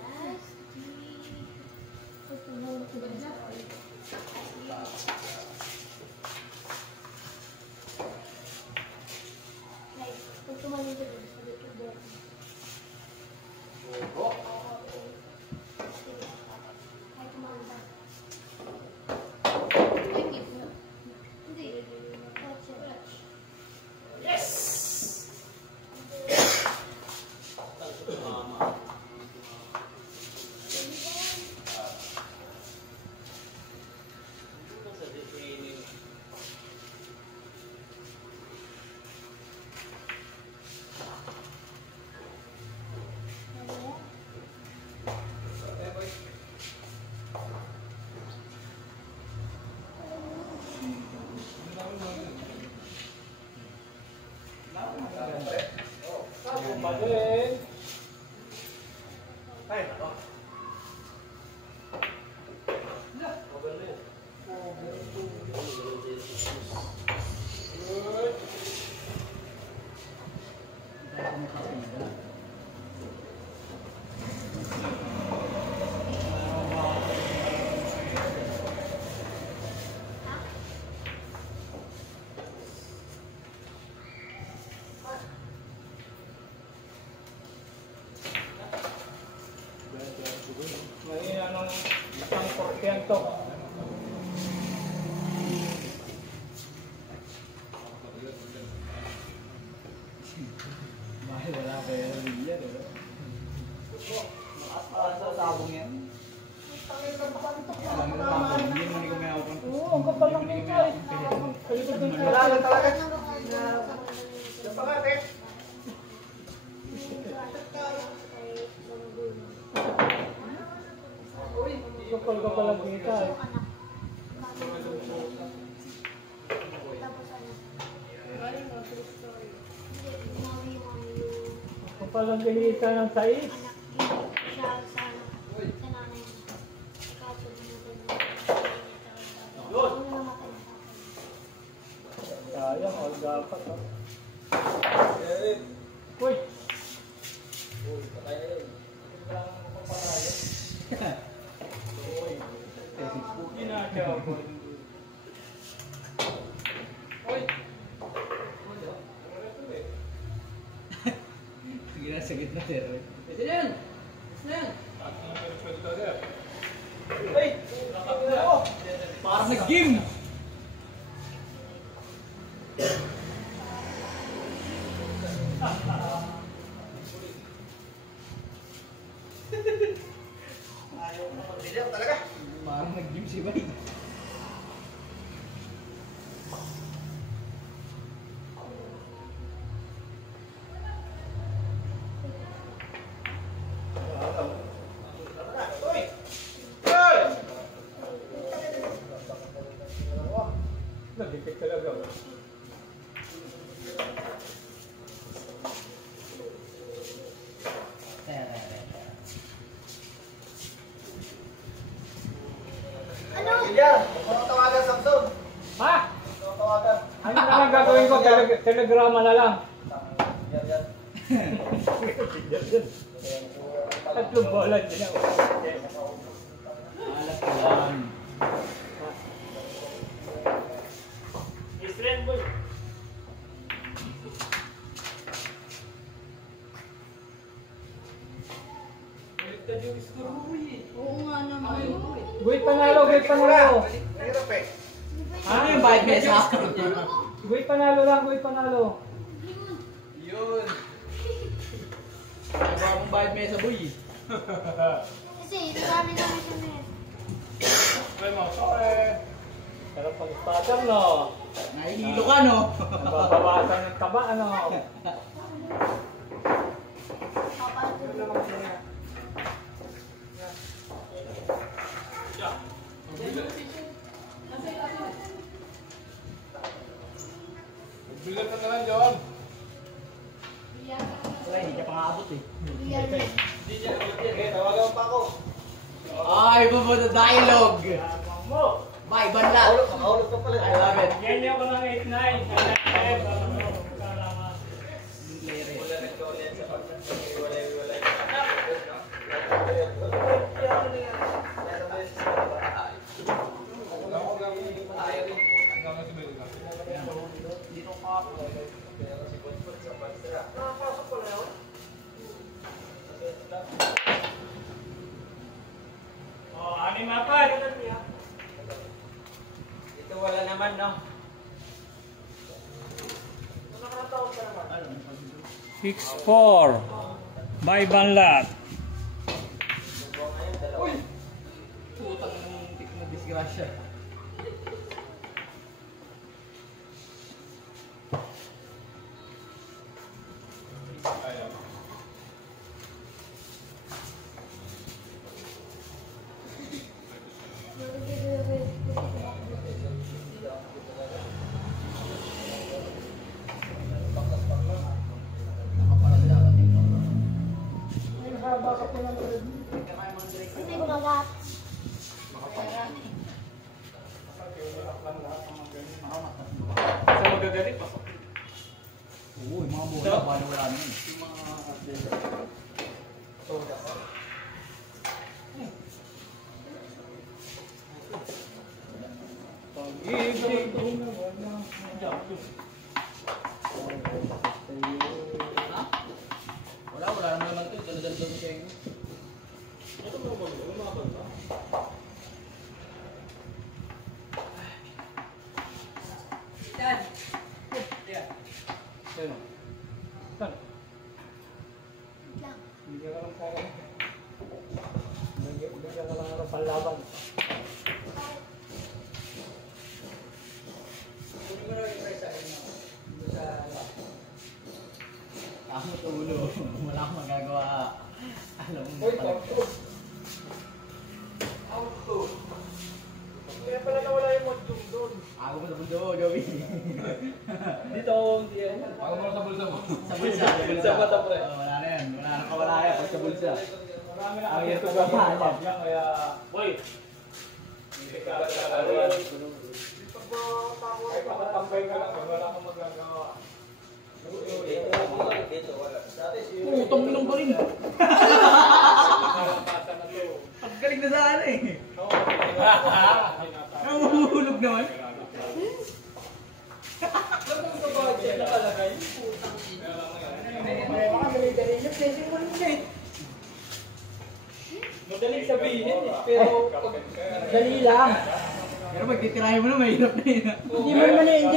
Balik. Ay, ako. May anong isang porsyento. Mahal wala kayo yan, eh. Sa sabong yan. Alam mo naman, hindi mo ni kumayawag. Oo, ang kapal ng mukha eh. Palikod ng Wala lang talaga. kapal ang kita eh. Kapal ang kinita ng sais. Sayang, all dapat oh. Uy! Ginagawa ko. Uy! Sige na, sa gitna, sir. Pwede na yan. Yes na yan. Ay! Parang nag-game! Ayaw na mag-video talaga. Parang nag-game si Bay. Nagdikit talaga. Iya, mau tawagan Samsung. Ha? Mau tawagan. Ano na lang gagawin ko? Telegrama na lang. Yan. Tatlong bola din ako. Alas ko lang. Strand boy. Baliktad yung score mo eh. Oo nga naman. Guhit panalo, guhit panalo. Mahirap eh. Ano yung bayad mesa? Guhit panalo lang, guhit panalo. Yun. Ano ba akong bayad mesa, boy? Kasi, marami namin siya na yan. Ay, mga sorry. Sarap pang starter, no? Nahihilo ka, no? Nababawasan ng taba, ano? Bigat ka na lang, John. Wala, hindi ka pa nga-abot eh. Okay, tawagan pa ako. Ay, bubuto dialogue! Mo! Bye, banla! Makahulog ka pala. I love it. Yan yung ko ng 8-9. Player eh. Wala nag-call yan sa pag-iwalay-walay. 6-4. By Banlat. Putang tik na disgrasya. Hindi gumagat. Sa magagalit pa. Oo, yung mga bola, wala na yun. Wala naman ito. Dala-dala siya yun. Sino? Saan? Lang. Hindi ka lang kaya. Hindi ka lang ng panlaban. Ako tulo. Wala akong magagawa. Alam mo. Kaya pala nawala yung module doon. Ako pa sa bulsa mo, Joey. Dito, hindi yan. Ako mo sa bulsa mo. Sa bulsa. Sa mata, pre. Wala na yan. Wala na kawala yan. Pag sa bulsa. Marami na Ang kami hirap ito gabahan gawin. yan. Kaya Boy, hindi ka lang kahit makatambay ka lang, wala kang magagawa. Putong minong pa rin. Nakakasa na to. Ang galing na sana eh. Oo, Nahuhulog naman. Madaling sabihin eh, pero pag Dali lang. Pero pag titirahin mo na, mahirap na yun. Hindi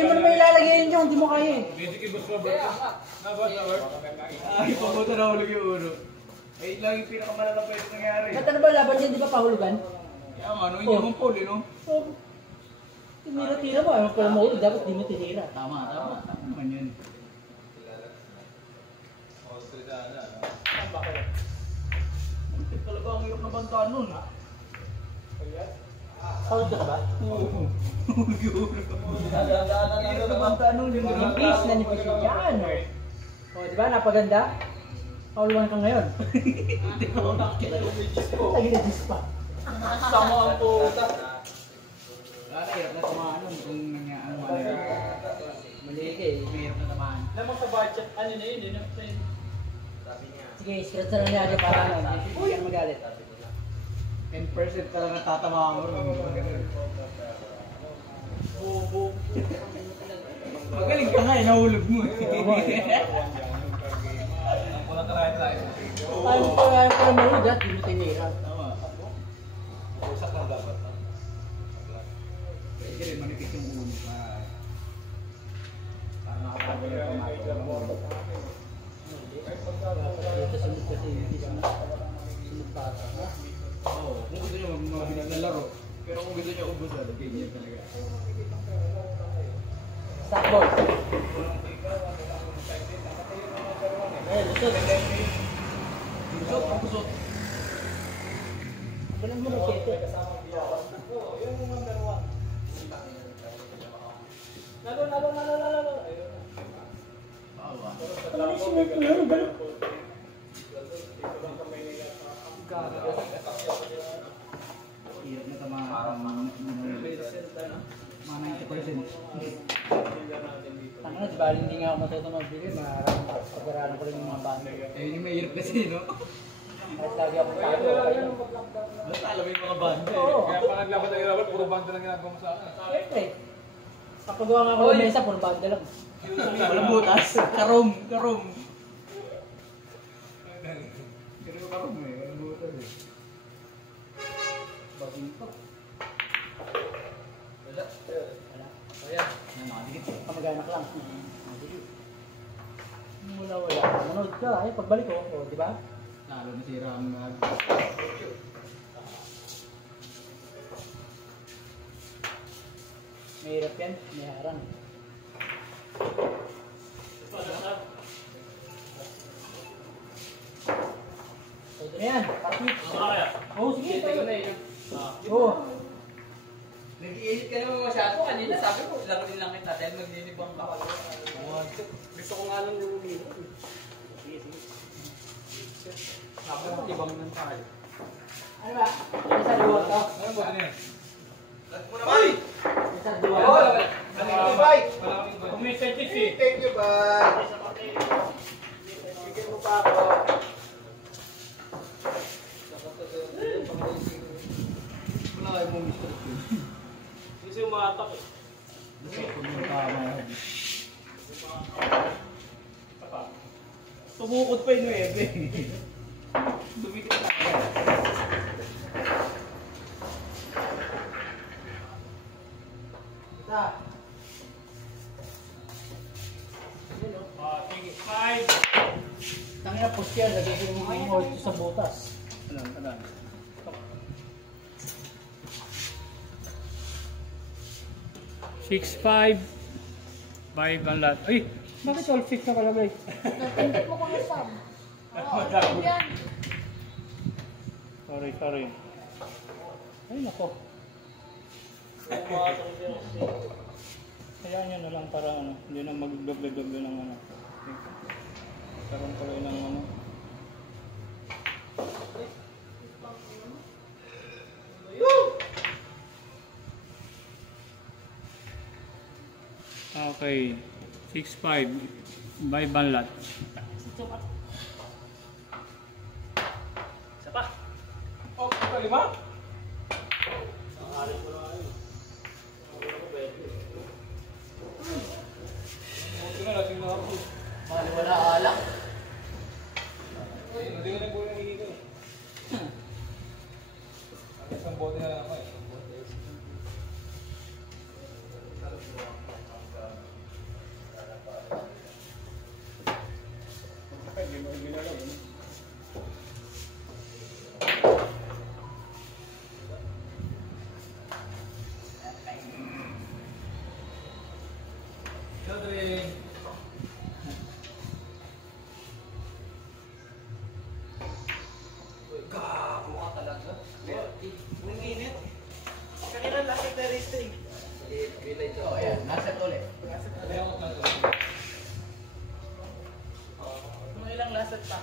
mo naman ilalagay yun yung hindi mo kaya eh. Basic ibus mo, bro. Nabas na, bro. Ay, pabuto na hulog yung ulo. Ay, lang yung pinakamalala pa yung nangyari. At ano ba laban niya, di ba pahulugan? Kaya ano, hindi naman pole, no? Oh. Tinira-tira mo, ayaw pala mahulog, dapat di mo tinira. Tama naman yun. Talaga ang hirap na banta nun. Pahulog ka ba? Hulog yung ulo. Ang hirap na banta nun. Yung Nipis na nipis yun yan. O, di ba, napaganda? Pahulugan ka ngayon. Lagi na Diyos pa. sama ang puta. Wala, hirap na tamaan nun. Kung nangyaan mo. Mali ka eh. Mahirap na tamaan. Naman sa budget, ano na yun, eh. Sige, scratch na lang niya para ano, hindi ka magalit. 10% talaga natatamaan mo. Bubo. Magaling ka nga eh, nahulog mo eh. Wala ka rin tayo. Ayaw pala mahulog, di mo tinira. Tama. Usak lang dapat. Pwede rin manipis yung ulo pa. Para makapagod yung pamato. Dito sunod kasi hindi sunod pa. Oo, kung gusto nyo mabilang na laro. Pero kung gusto nyo ubos, ganyan talaga. Stop ball. Eh, lusot. Busot, ang busot. Ganun mo na kete. Nalo. Bawa. Ano yung sinunod ko yun? Ganun. Hirap na tamaan. Mga 90%. Tanga na, di ba hindi nga ako matuto magbili, maraming pag-aralan ko rin yung mga banda. Eh, yun yung mahirap kasi, no? Kahit lagi ako tago, okay lang. Basta alam mo yung mga banda. Oo. Kaya pag naglaban ng ilaban, puro banda lang ginagawa mo sa akin. Siyempre. Kapagawa nga ako ng mesa, puro banda lang. Walang butas. Karom. Pero karom eh. Walang butas eh. Baging pa. Wala. Wala. Nakadikit eh. Kamag-anak lang. Wala. Ano nanood ka. Ay, pagbalik ko, oh, di ba? Lalo na si Ram. Mahirap yan, may harang. Ayan, parang. Oo, sige. Ito na yun. Oo. Nag-iinit ka naman masyado. Kanina sabi ko, laruin lang kita dahil maglilibang ka. Gusto ko nga lang yung umino. Sabi ko, libang ng tayo. Ano ba? Ano sa liwa to? Ano ba niya? Ay! Ano sa liwa? Thank you, bye! Umisentis eh. Thank you, bye! Bigyan mo pa ako. Wala kayo mong gusto. Kasi umatak eh. Tumukot pa yung 9. Tumikit na. Ita. Sige, 5. Tangina post yan, lagay ko yung mga ito sa butas. Ano? 6-5. 5 ang lahat. Ay, bakit all 6 na kalagay? Hindi po ko na sab. Oo, yan. Sorry. Ay, nako. Kaya nyo na lang para ano, hindi na mag-doble-doble ng ano. Karoon tuloy ng ano. Okay, 6-5 by Banlat. Isa pa. Oh, ito, 5? Alis mo na ayun. Buti na, lasing na ako. Wala alak. Ay, hindi ko na po yung hihiko eh. Ang isang bote na lang ako eh. Oh, ayan. Nasa ulit. Mga ilang lasat pa.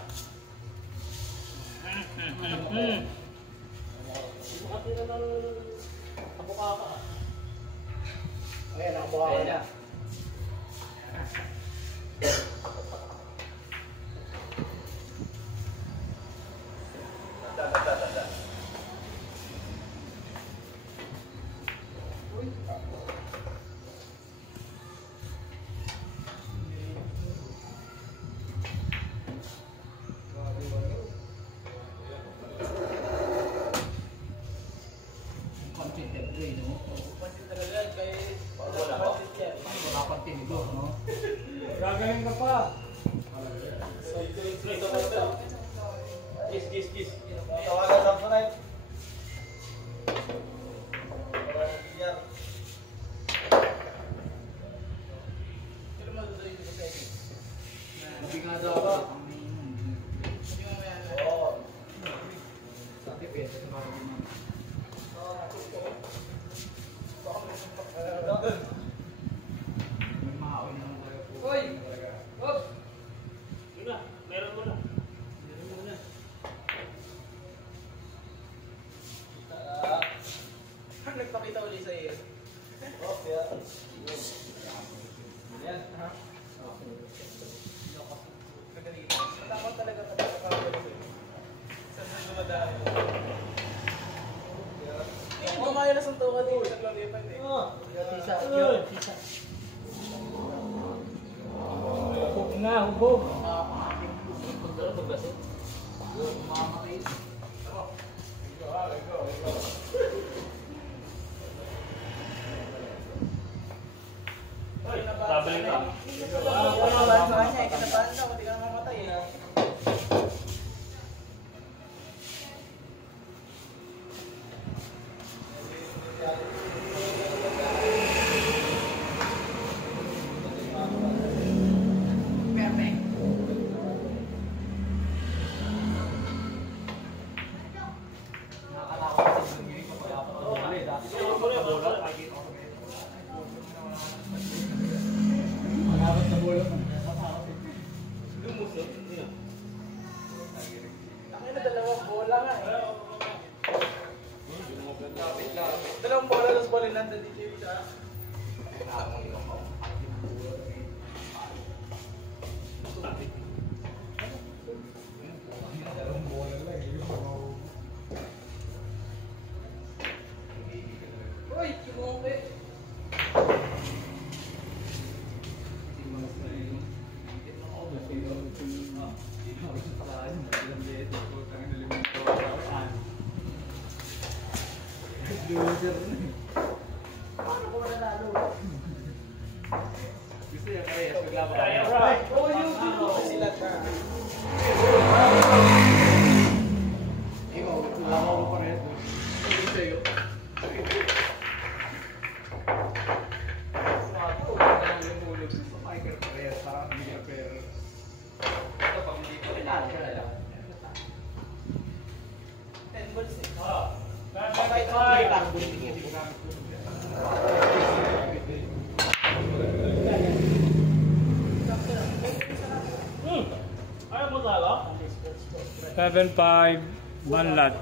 Makatira ng kabukaka. Ayan, nakabuka ka na. Gagaling ka pa. Gis. Tawagan lang sa night. Bingado ako. Hoy! Oops! Yun na, meron mo na. Nagpakita ulit sa iyo. Yan, ha? Matapang talaga ito nakakagalit sa'yo. Saan na dumadaan? Hindi, kumayo na suntukan dito. Naglalipan eh. Sisa. Hubog na, hubog. Babalik ka. Kinabahan sa kanya eh. Kinabahan daw. Hindi ka na mamatay eh. dalawang bola nga eh. Dalawang bola, tapos bola nandun dito yung isa. Uy, kumuki. Loser na eh. Paano ko mananalo? Gusto niya kaya maglaban ka. Oh, yung dito sila ka. Ikaw, lama ko pa rin. Sabi sa'yo. Ako, parang yung mulog. Sa Michael Perez, parang Miguel Perez. Ito, pag hindi ko pinalo siya na lang. 10 balls eh. Ayaw mo talo? 7-5, banlat.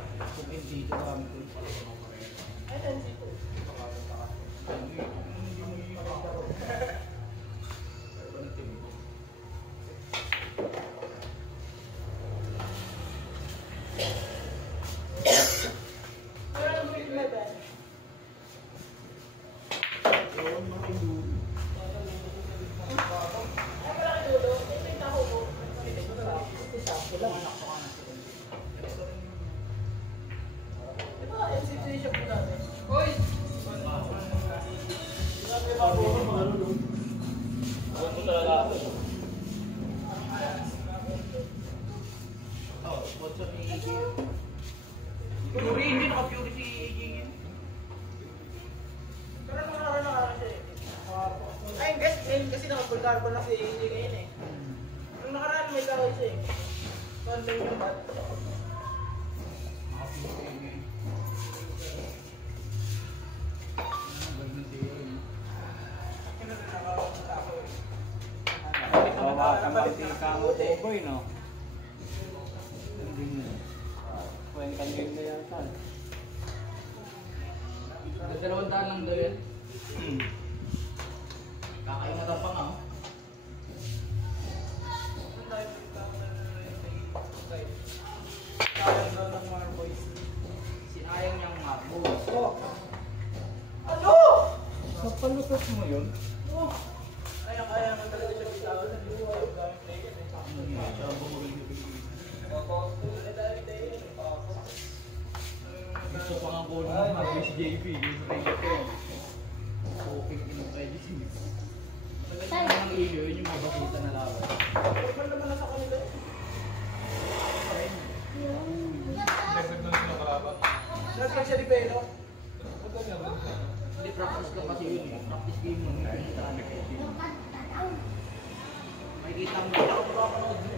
Puri, hindi naka-puri si Gigin. Pero nakaraan siya eh. Ay, guys, ngayon kasi nakapag-carbon na si AJ ngayon eh. Nung nakaraan may tawag siya eh. Sunday yung bat. Bawasan mantika mo boy, no? Kwenta nyo yun na yata. Dalawang daan lang daw yan. Kakaingatan pa nga. Sayang daw ng mga boys. Sinayang niyang marble. Ano? Sa palutot mo yun? Kaya naman talaga siya bitawan sa buhay. Gamit na yun eh. Gusto pa nga ko ng Marcus JP. Yung Rayton. Okay, pinupay di sinis. Maganda ng iyo, yun yung mabakita na laban. Huwag naman na sa kanila eh. Nagdag na sila kalaban. Nagpag siya di Pelo. Hindi, practice lang kasi yun eh. Practice game mo. Makikita mo. Makapanood mo.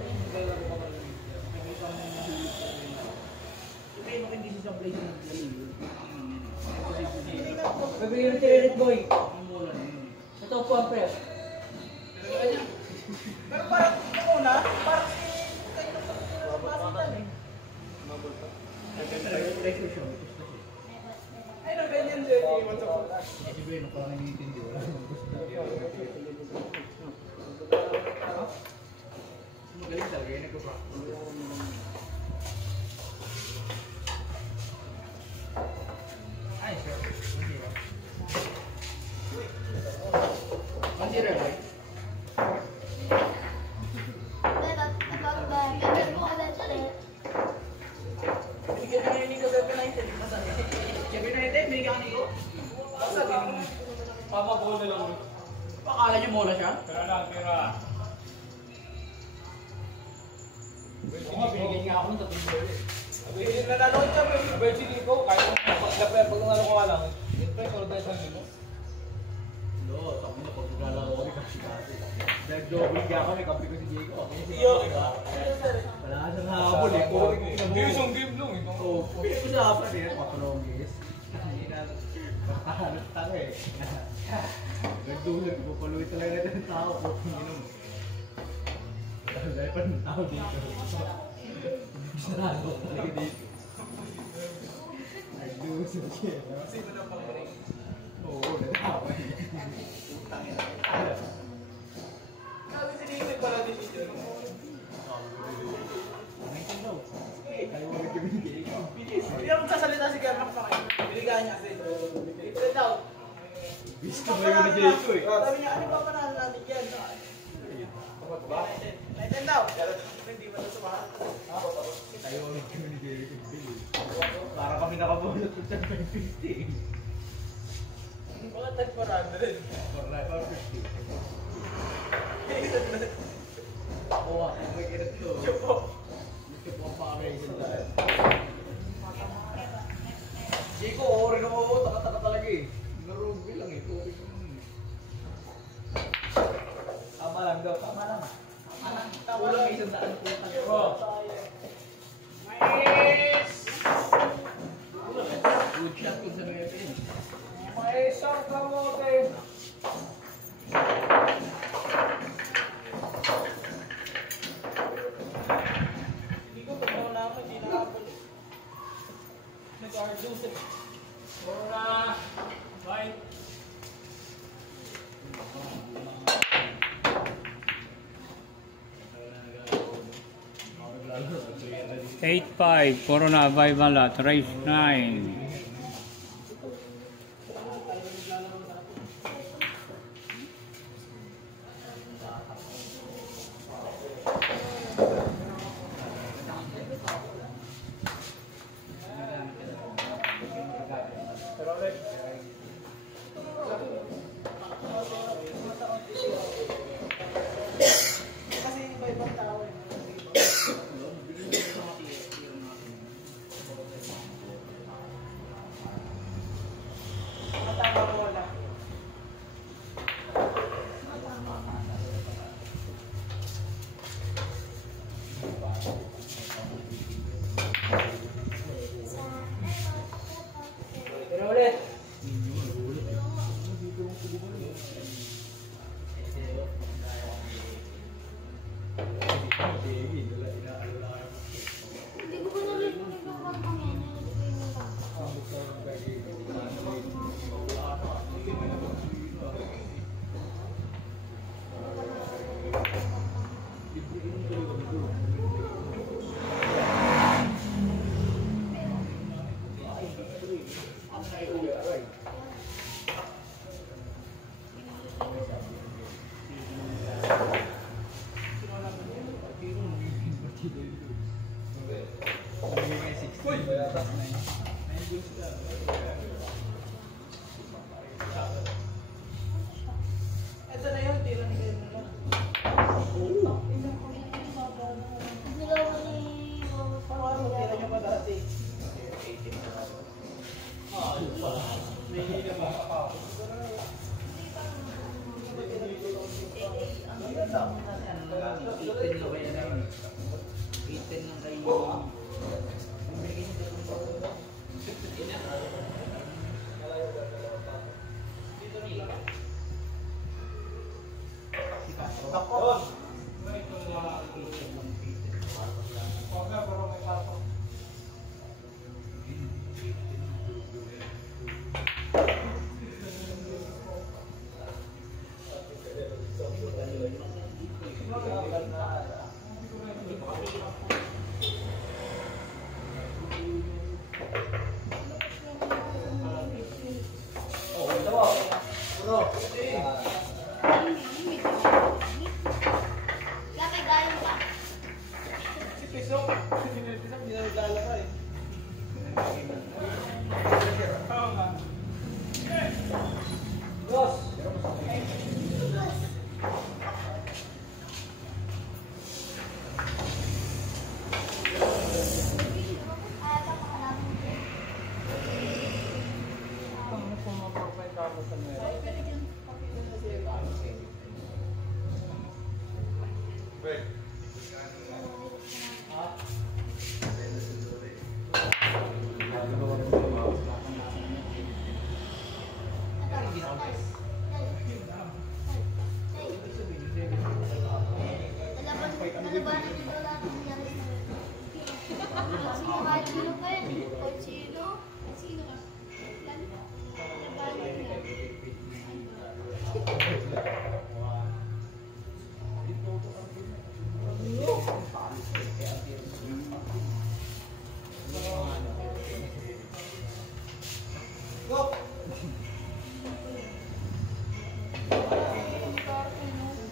Makikita mo nahulog ka rin. Sabihin mo hindi siya play siya naglalilo. Bibigyan ng tirit boy. Ang mula na yun. Ito po ang press. Pero parang ako na, parang si kayo na pagkakasitan eh. Pressure siya. Ay, na ganyan siya. Iwan sa pula. Si Bueno parang nanginintindi. Wala namang gusto. Magaling talaga yun. Nagpa-practice. Ay, sir. 1-0. 1-0, right? Binigyan na yun ni Kagabi na yun. Sabi na ito, binigyan ka niyo. Papa ball na lang. Pakala niyo mola siya? Tira lang, tira. Binigyan nga ako ng 3 boy. Nananood siya. Abel, si Nico, kahit pag nanalo ko nga lang, yung pre, solid na isang Nico. Oo, sabi na pag naglalaro ko kasi kasi. Dahil jogging ako, may kape ko si Diego. Iyo. Wala ka siyang habol eh. Hindi, isang game lang eh. Oo, pinag-usapan eh. Patulongis. Hindi na, matahanap tayo eh. Nagdulog, ipapaluwi talaga natin ang tao. Putang inom. Dahil pa ng tao dito. Sarado talaga dito. Nag-luso siya. Sino na pang ring? Oo, nataway. Sabi sinipid pala din dito. Nakita daw. Tayo mo nagkabigay. Ang bilis. Hindi ako sasalita si Garmax sa kanya. Biligaan niya kasi. Ito rin daw. Gusto mo yung nagay ko eh. Sabi niya, ano ba panalo natin yan? Naiten daw. Hindi ba ito sumahan? Tayo mo nagkabigay ko. Para kami nakabunot ng 10.50. Bakit nagparaan na rin? For life or 50. Ako ah, may kirat to. Chupo. Gusto po ang pa-amazing tayo. Chico, rin ako, taka-taka talaga eh. Narugbi lang eh, tubig naman eh. Tama lang daw, tama lang. Tama lang. Kulang may isang daan po tayo. Mais! Good shot kung sa mga pin. Mais ang kamote! Hindi ko totoo na ako, hindi nakabalik. Nag-arduce eh. Corona. Bye. Eight five, Corona Vivalat, race 9. Kasi iba-ibang tao eh. Matama mo wala. Pero ulit. Hindi ko pa narinig yung kantang yan. Narinig ko yung kantang. Ito na yun, tira ni Glenn na lang. Dalawa ni Paano mo tira niyo pa dati? Sino ba yan? Sino? Sino ka?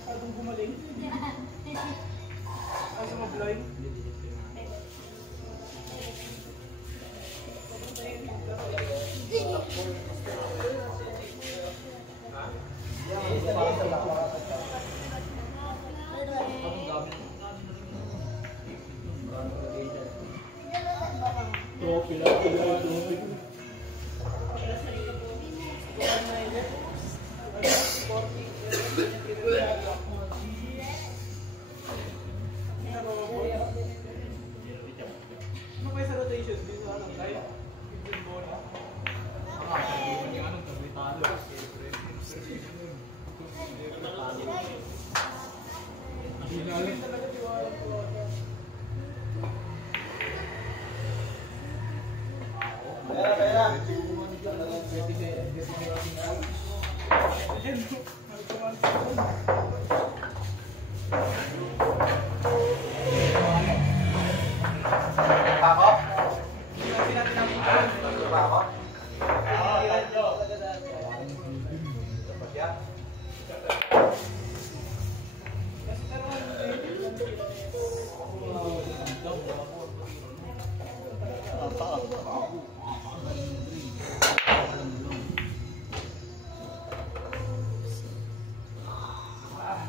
Atong gumaling. Asa mag-blind? Trophy lang, trophy. Ano pa yung sa rotation? Di sa ano, tayo? 15 ball. Talaga tiwala ko.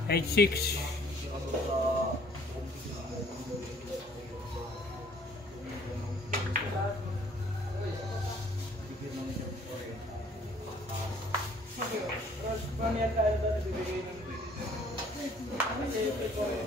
H6. Mamaya tayo doon nagbibigay ng kasi ito eh.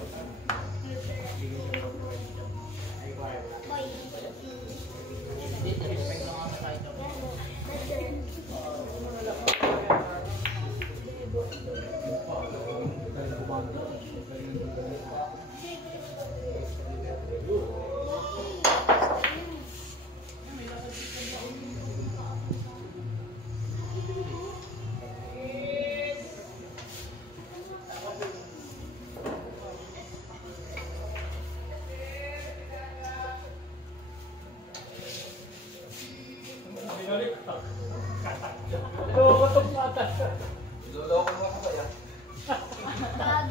Loloko mo ako ba yan?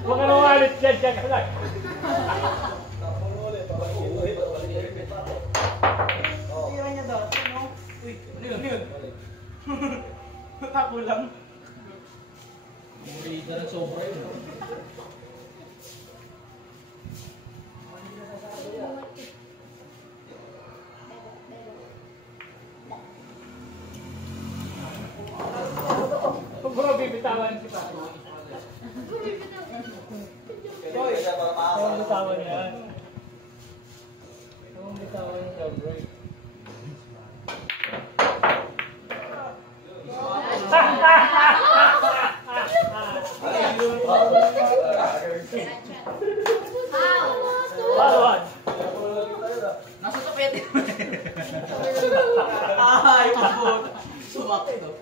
Huwag ka nang walit dyan, dyan ka lang. Tira niya daw. Ano? Uy, ano yun? Tako lang. Murida ng sobra yun. Kung bro, bibitawan kita. Kung bitawan yan. Kung bitawan yan, bro. Bawat! Nasa tapete. Ay, pabot. Sumakit oh.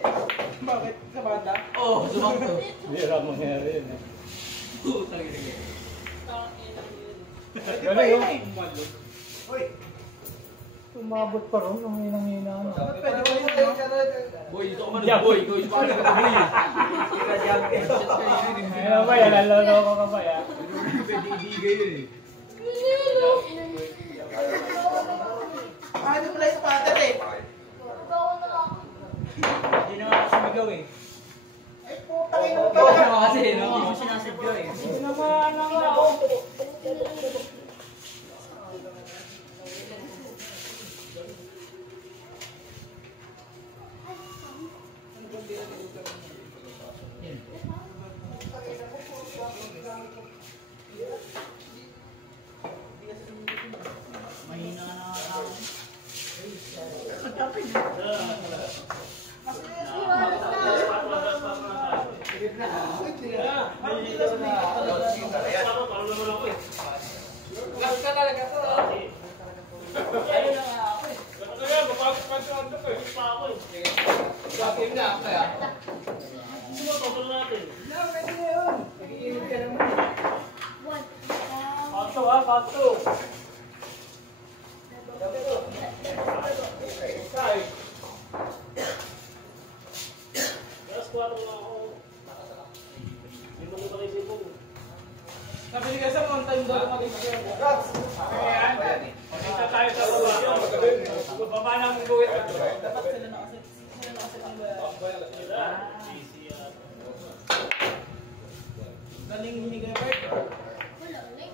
Bakit? Sa banda? Oh, sumakit oh. Bira mangyari yun eh. Putang ina. Galing oh. Uy, Umabot pa rin, ang hinang-hina. pwede ba yun? Boy, dito ka man. Boy, ikaw yung pala ka boy. Ayun ba yan, naloloko ka ba yan? Pwede ibigay yun eh. Ano pala yung pater eh? Hindi na nga ako sumigaw eh. Ay, putang ina mo Ikaw talaga. kasi, no? Hindi mo sinasadyo eh. Hindi naman ako. Mahina na ako. Gas ka talaga to. Ayun na nga ako eh. pa ako eh. Game na, kaya. Gusto mo, totoo natin. Nag-iinit ka naman. One. Pato ha, pato. Alas 4 na ako. Hindi mo na kayo sipong. Sabi ni Kesa, one time daw mag-isip. Ayan. Pagkita tayo sa baba. Baba na ang guwit. Dapat sila nakasit. Sila nakasit ang bayan. Easy yan. Galing hinigay, Bert. Wala, ulit.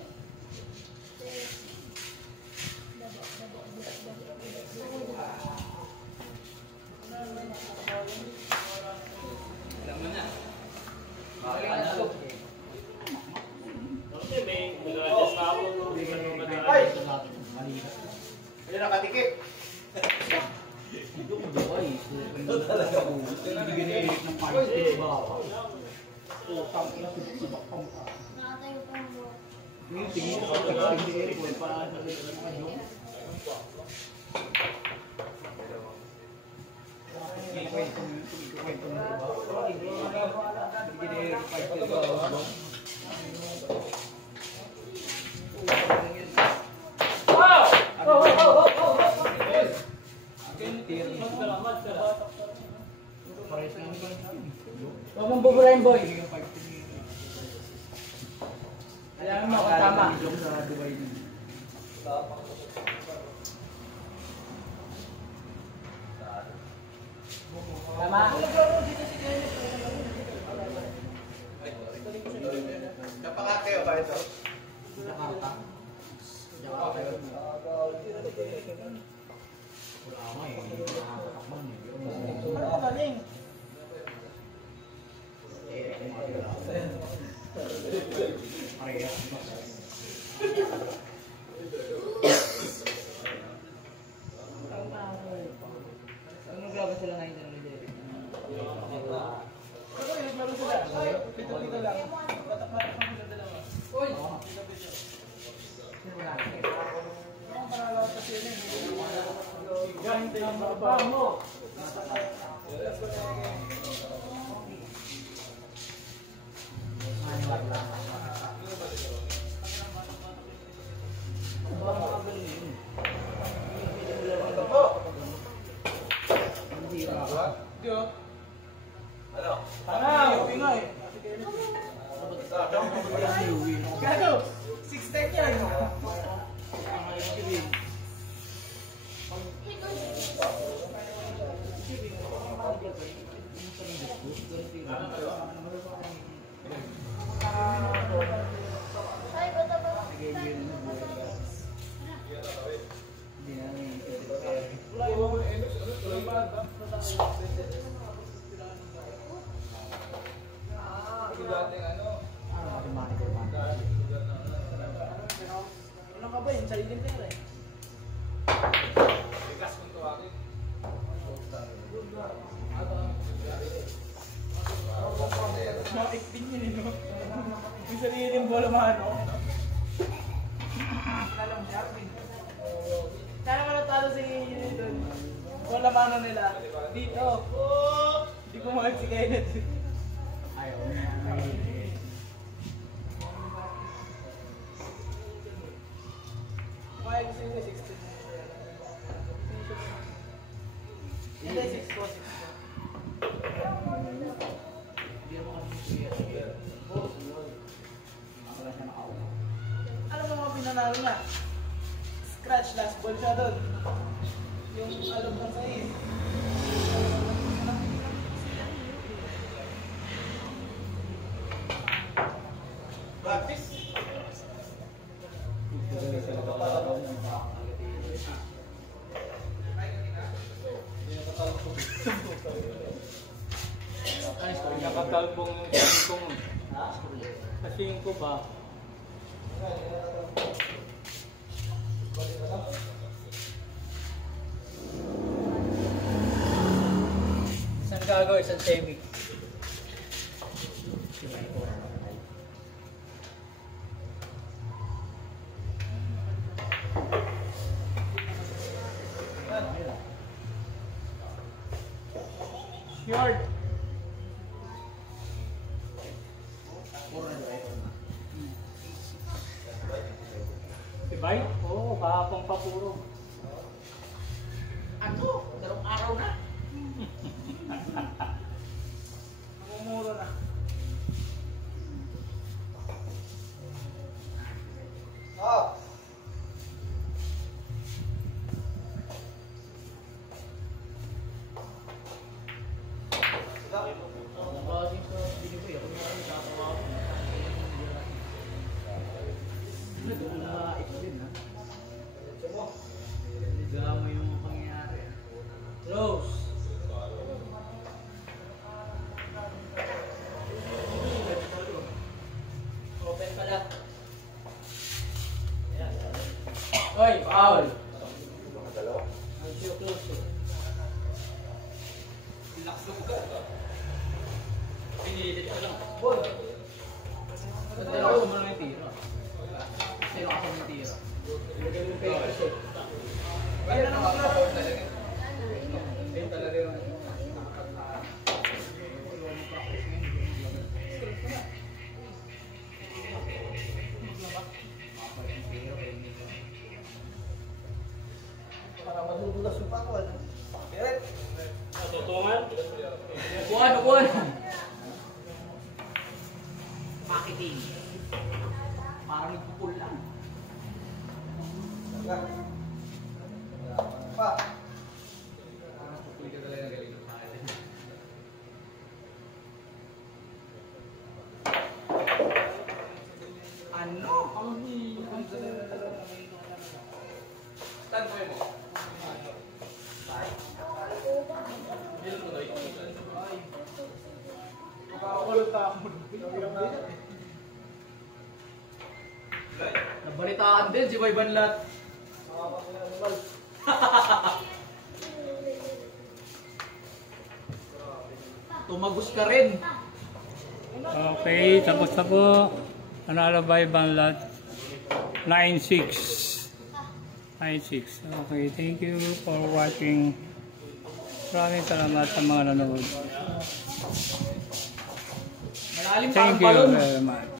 Alam mo na. Kasi may nag-adjust na ako. Ay! Mali. Ayun, nakatikip. Ito ko buhay. Hindi ginailit ng party ba? Utang ina subak pang ka. Nakatayo pa yung buhok. Ngayon tingin ko sa hindi Eric wala pa sa ano. Kwento mo ba? Hindi ginailit party ba? Wow! Huwag mong buburahin, boy. Alam mo kung tama. Sa Dubai din. Tama. Kapangate ba ito? Jakarta. Jakarta yun. Wala nga eh. Nakakatakman eh. Ano ka galing? Parehas. Ano grabe sila ngayon ng Derek? Ako yung naglaro sila. Pito-pito lang. Tatak-tatak ang sila dalawa. Uy! Ang paralaw kasi yun eh. Gamit ang baba mo. Di oh. Tanaw! Uwi nga eh. Gago! 6'10 yan. Ay, bata ba? Wala yung ano ka ba yun? Sariling pera eh. Mga 15 yun eh, no? Yung sariling bola mano. Alam mo, Jarvin. Kaya naman natalo si doon. Bola mano nila. Dito. Hindi ko mahal si Kenneth. Ayaw na. Kaya gusto nyo 16. Hindi, 6 ko. Hindi mo kasi siya. Wala siya nakaupo. Ano mo mga pinanalo niya? Scratch, last ball siya doon. Yung alog ng sais. Practice. Nakatalbong yung 5 sa 5 ba? Saan gagawin? Sa semi? Short. Tibay? Oo, kahapon pa puro. Ano? Dalawang araw na. Namumuro na. Ah! Nabasing sa binibay. Ako na rin tatawa ako. Doon na ito din ha. Drama yung mga pangyayari. Close. Open pala. Oy, foul. Ang close. Pinilit ko lang. Dalawa mo lang yung tiro. Sino kasi yung tira? Kaya na naman na-foul talaga. Yun talaga yung... Para madudulas yung pakwan. Direct. Natutungan. Upuan! Pakiting. Parang nagpupul lang. Pa! Pupuli ka talaga galing. Ano? Stand mo mo. Nabalitaan din si Boy Banlat. Tumagos ka rin. Okay, tapos na po. Nanalo ba yung Banlat? 9-6. 9-6. Okay, thank you for watching. Maraming salamat sa mga nanonood. Malalim Thank parang you balon. very much.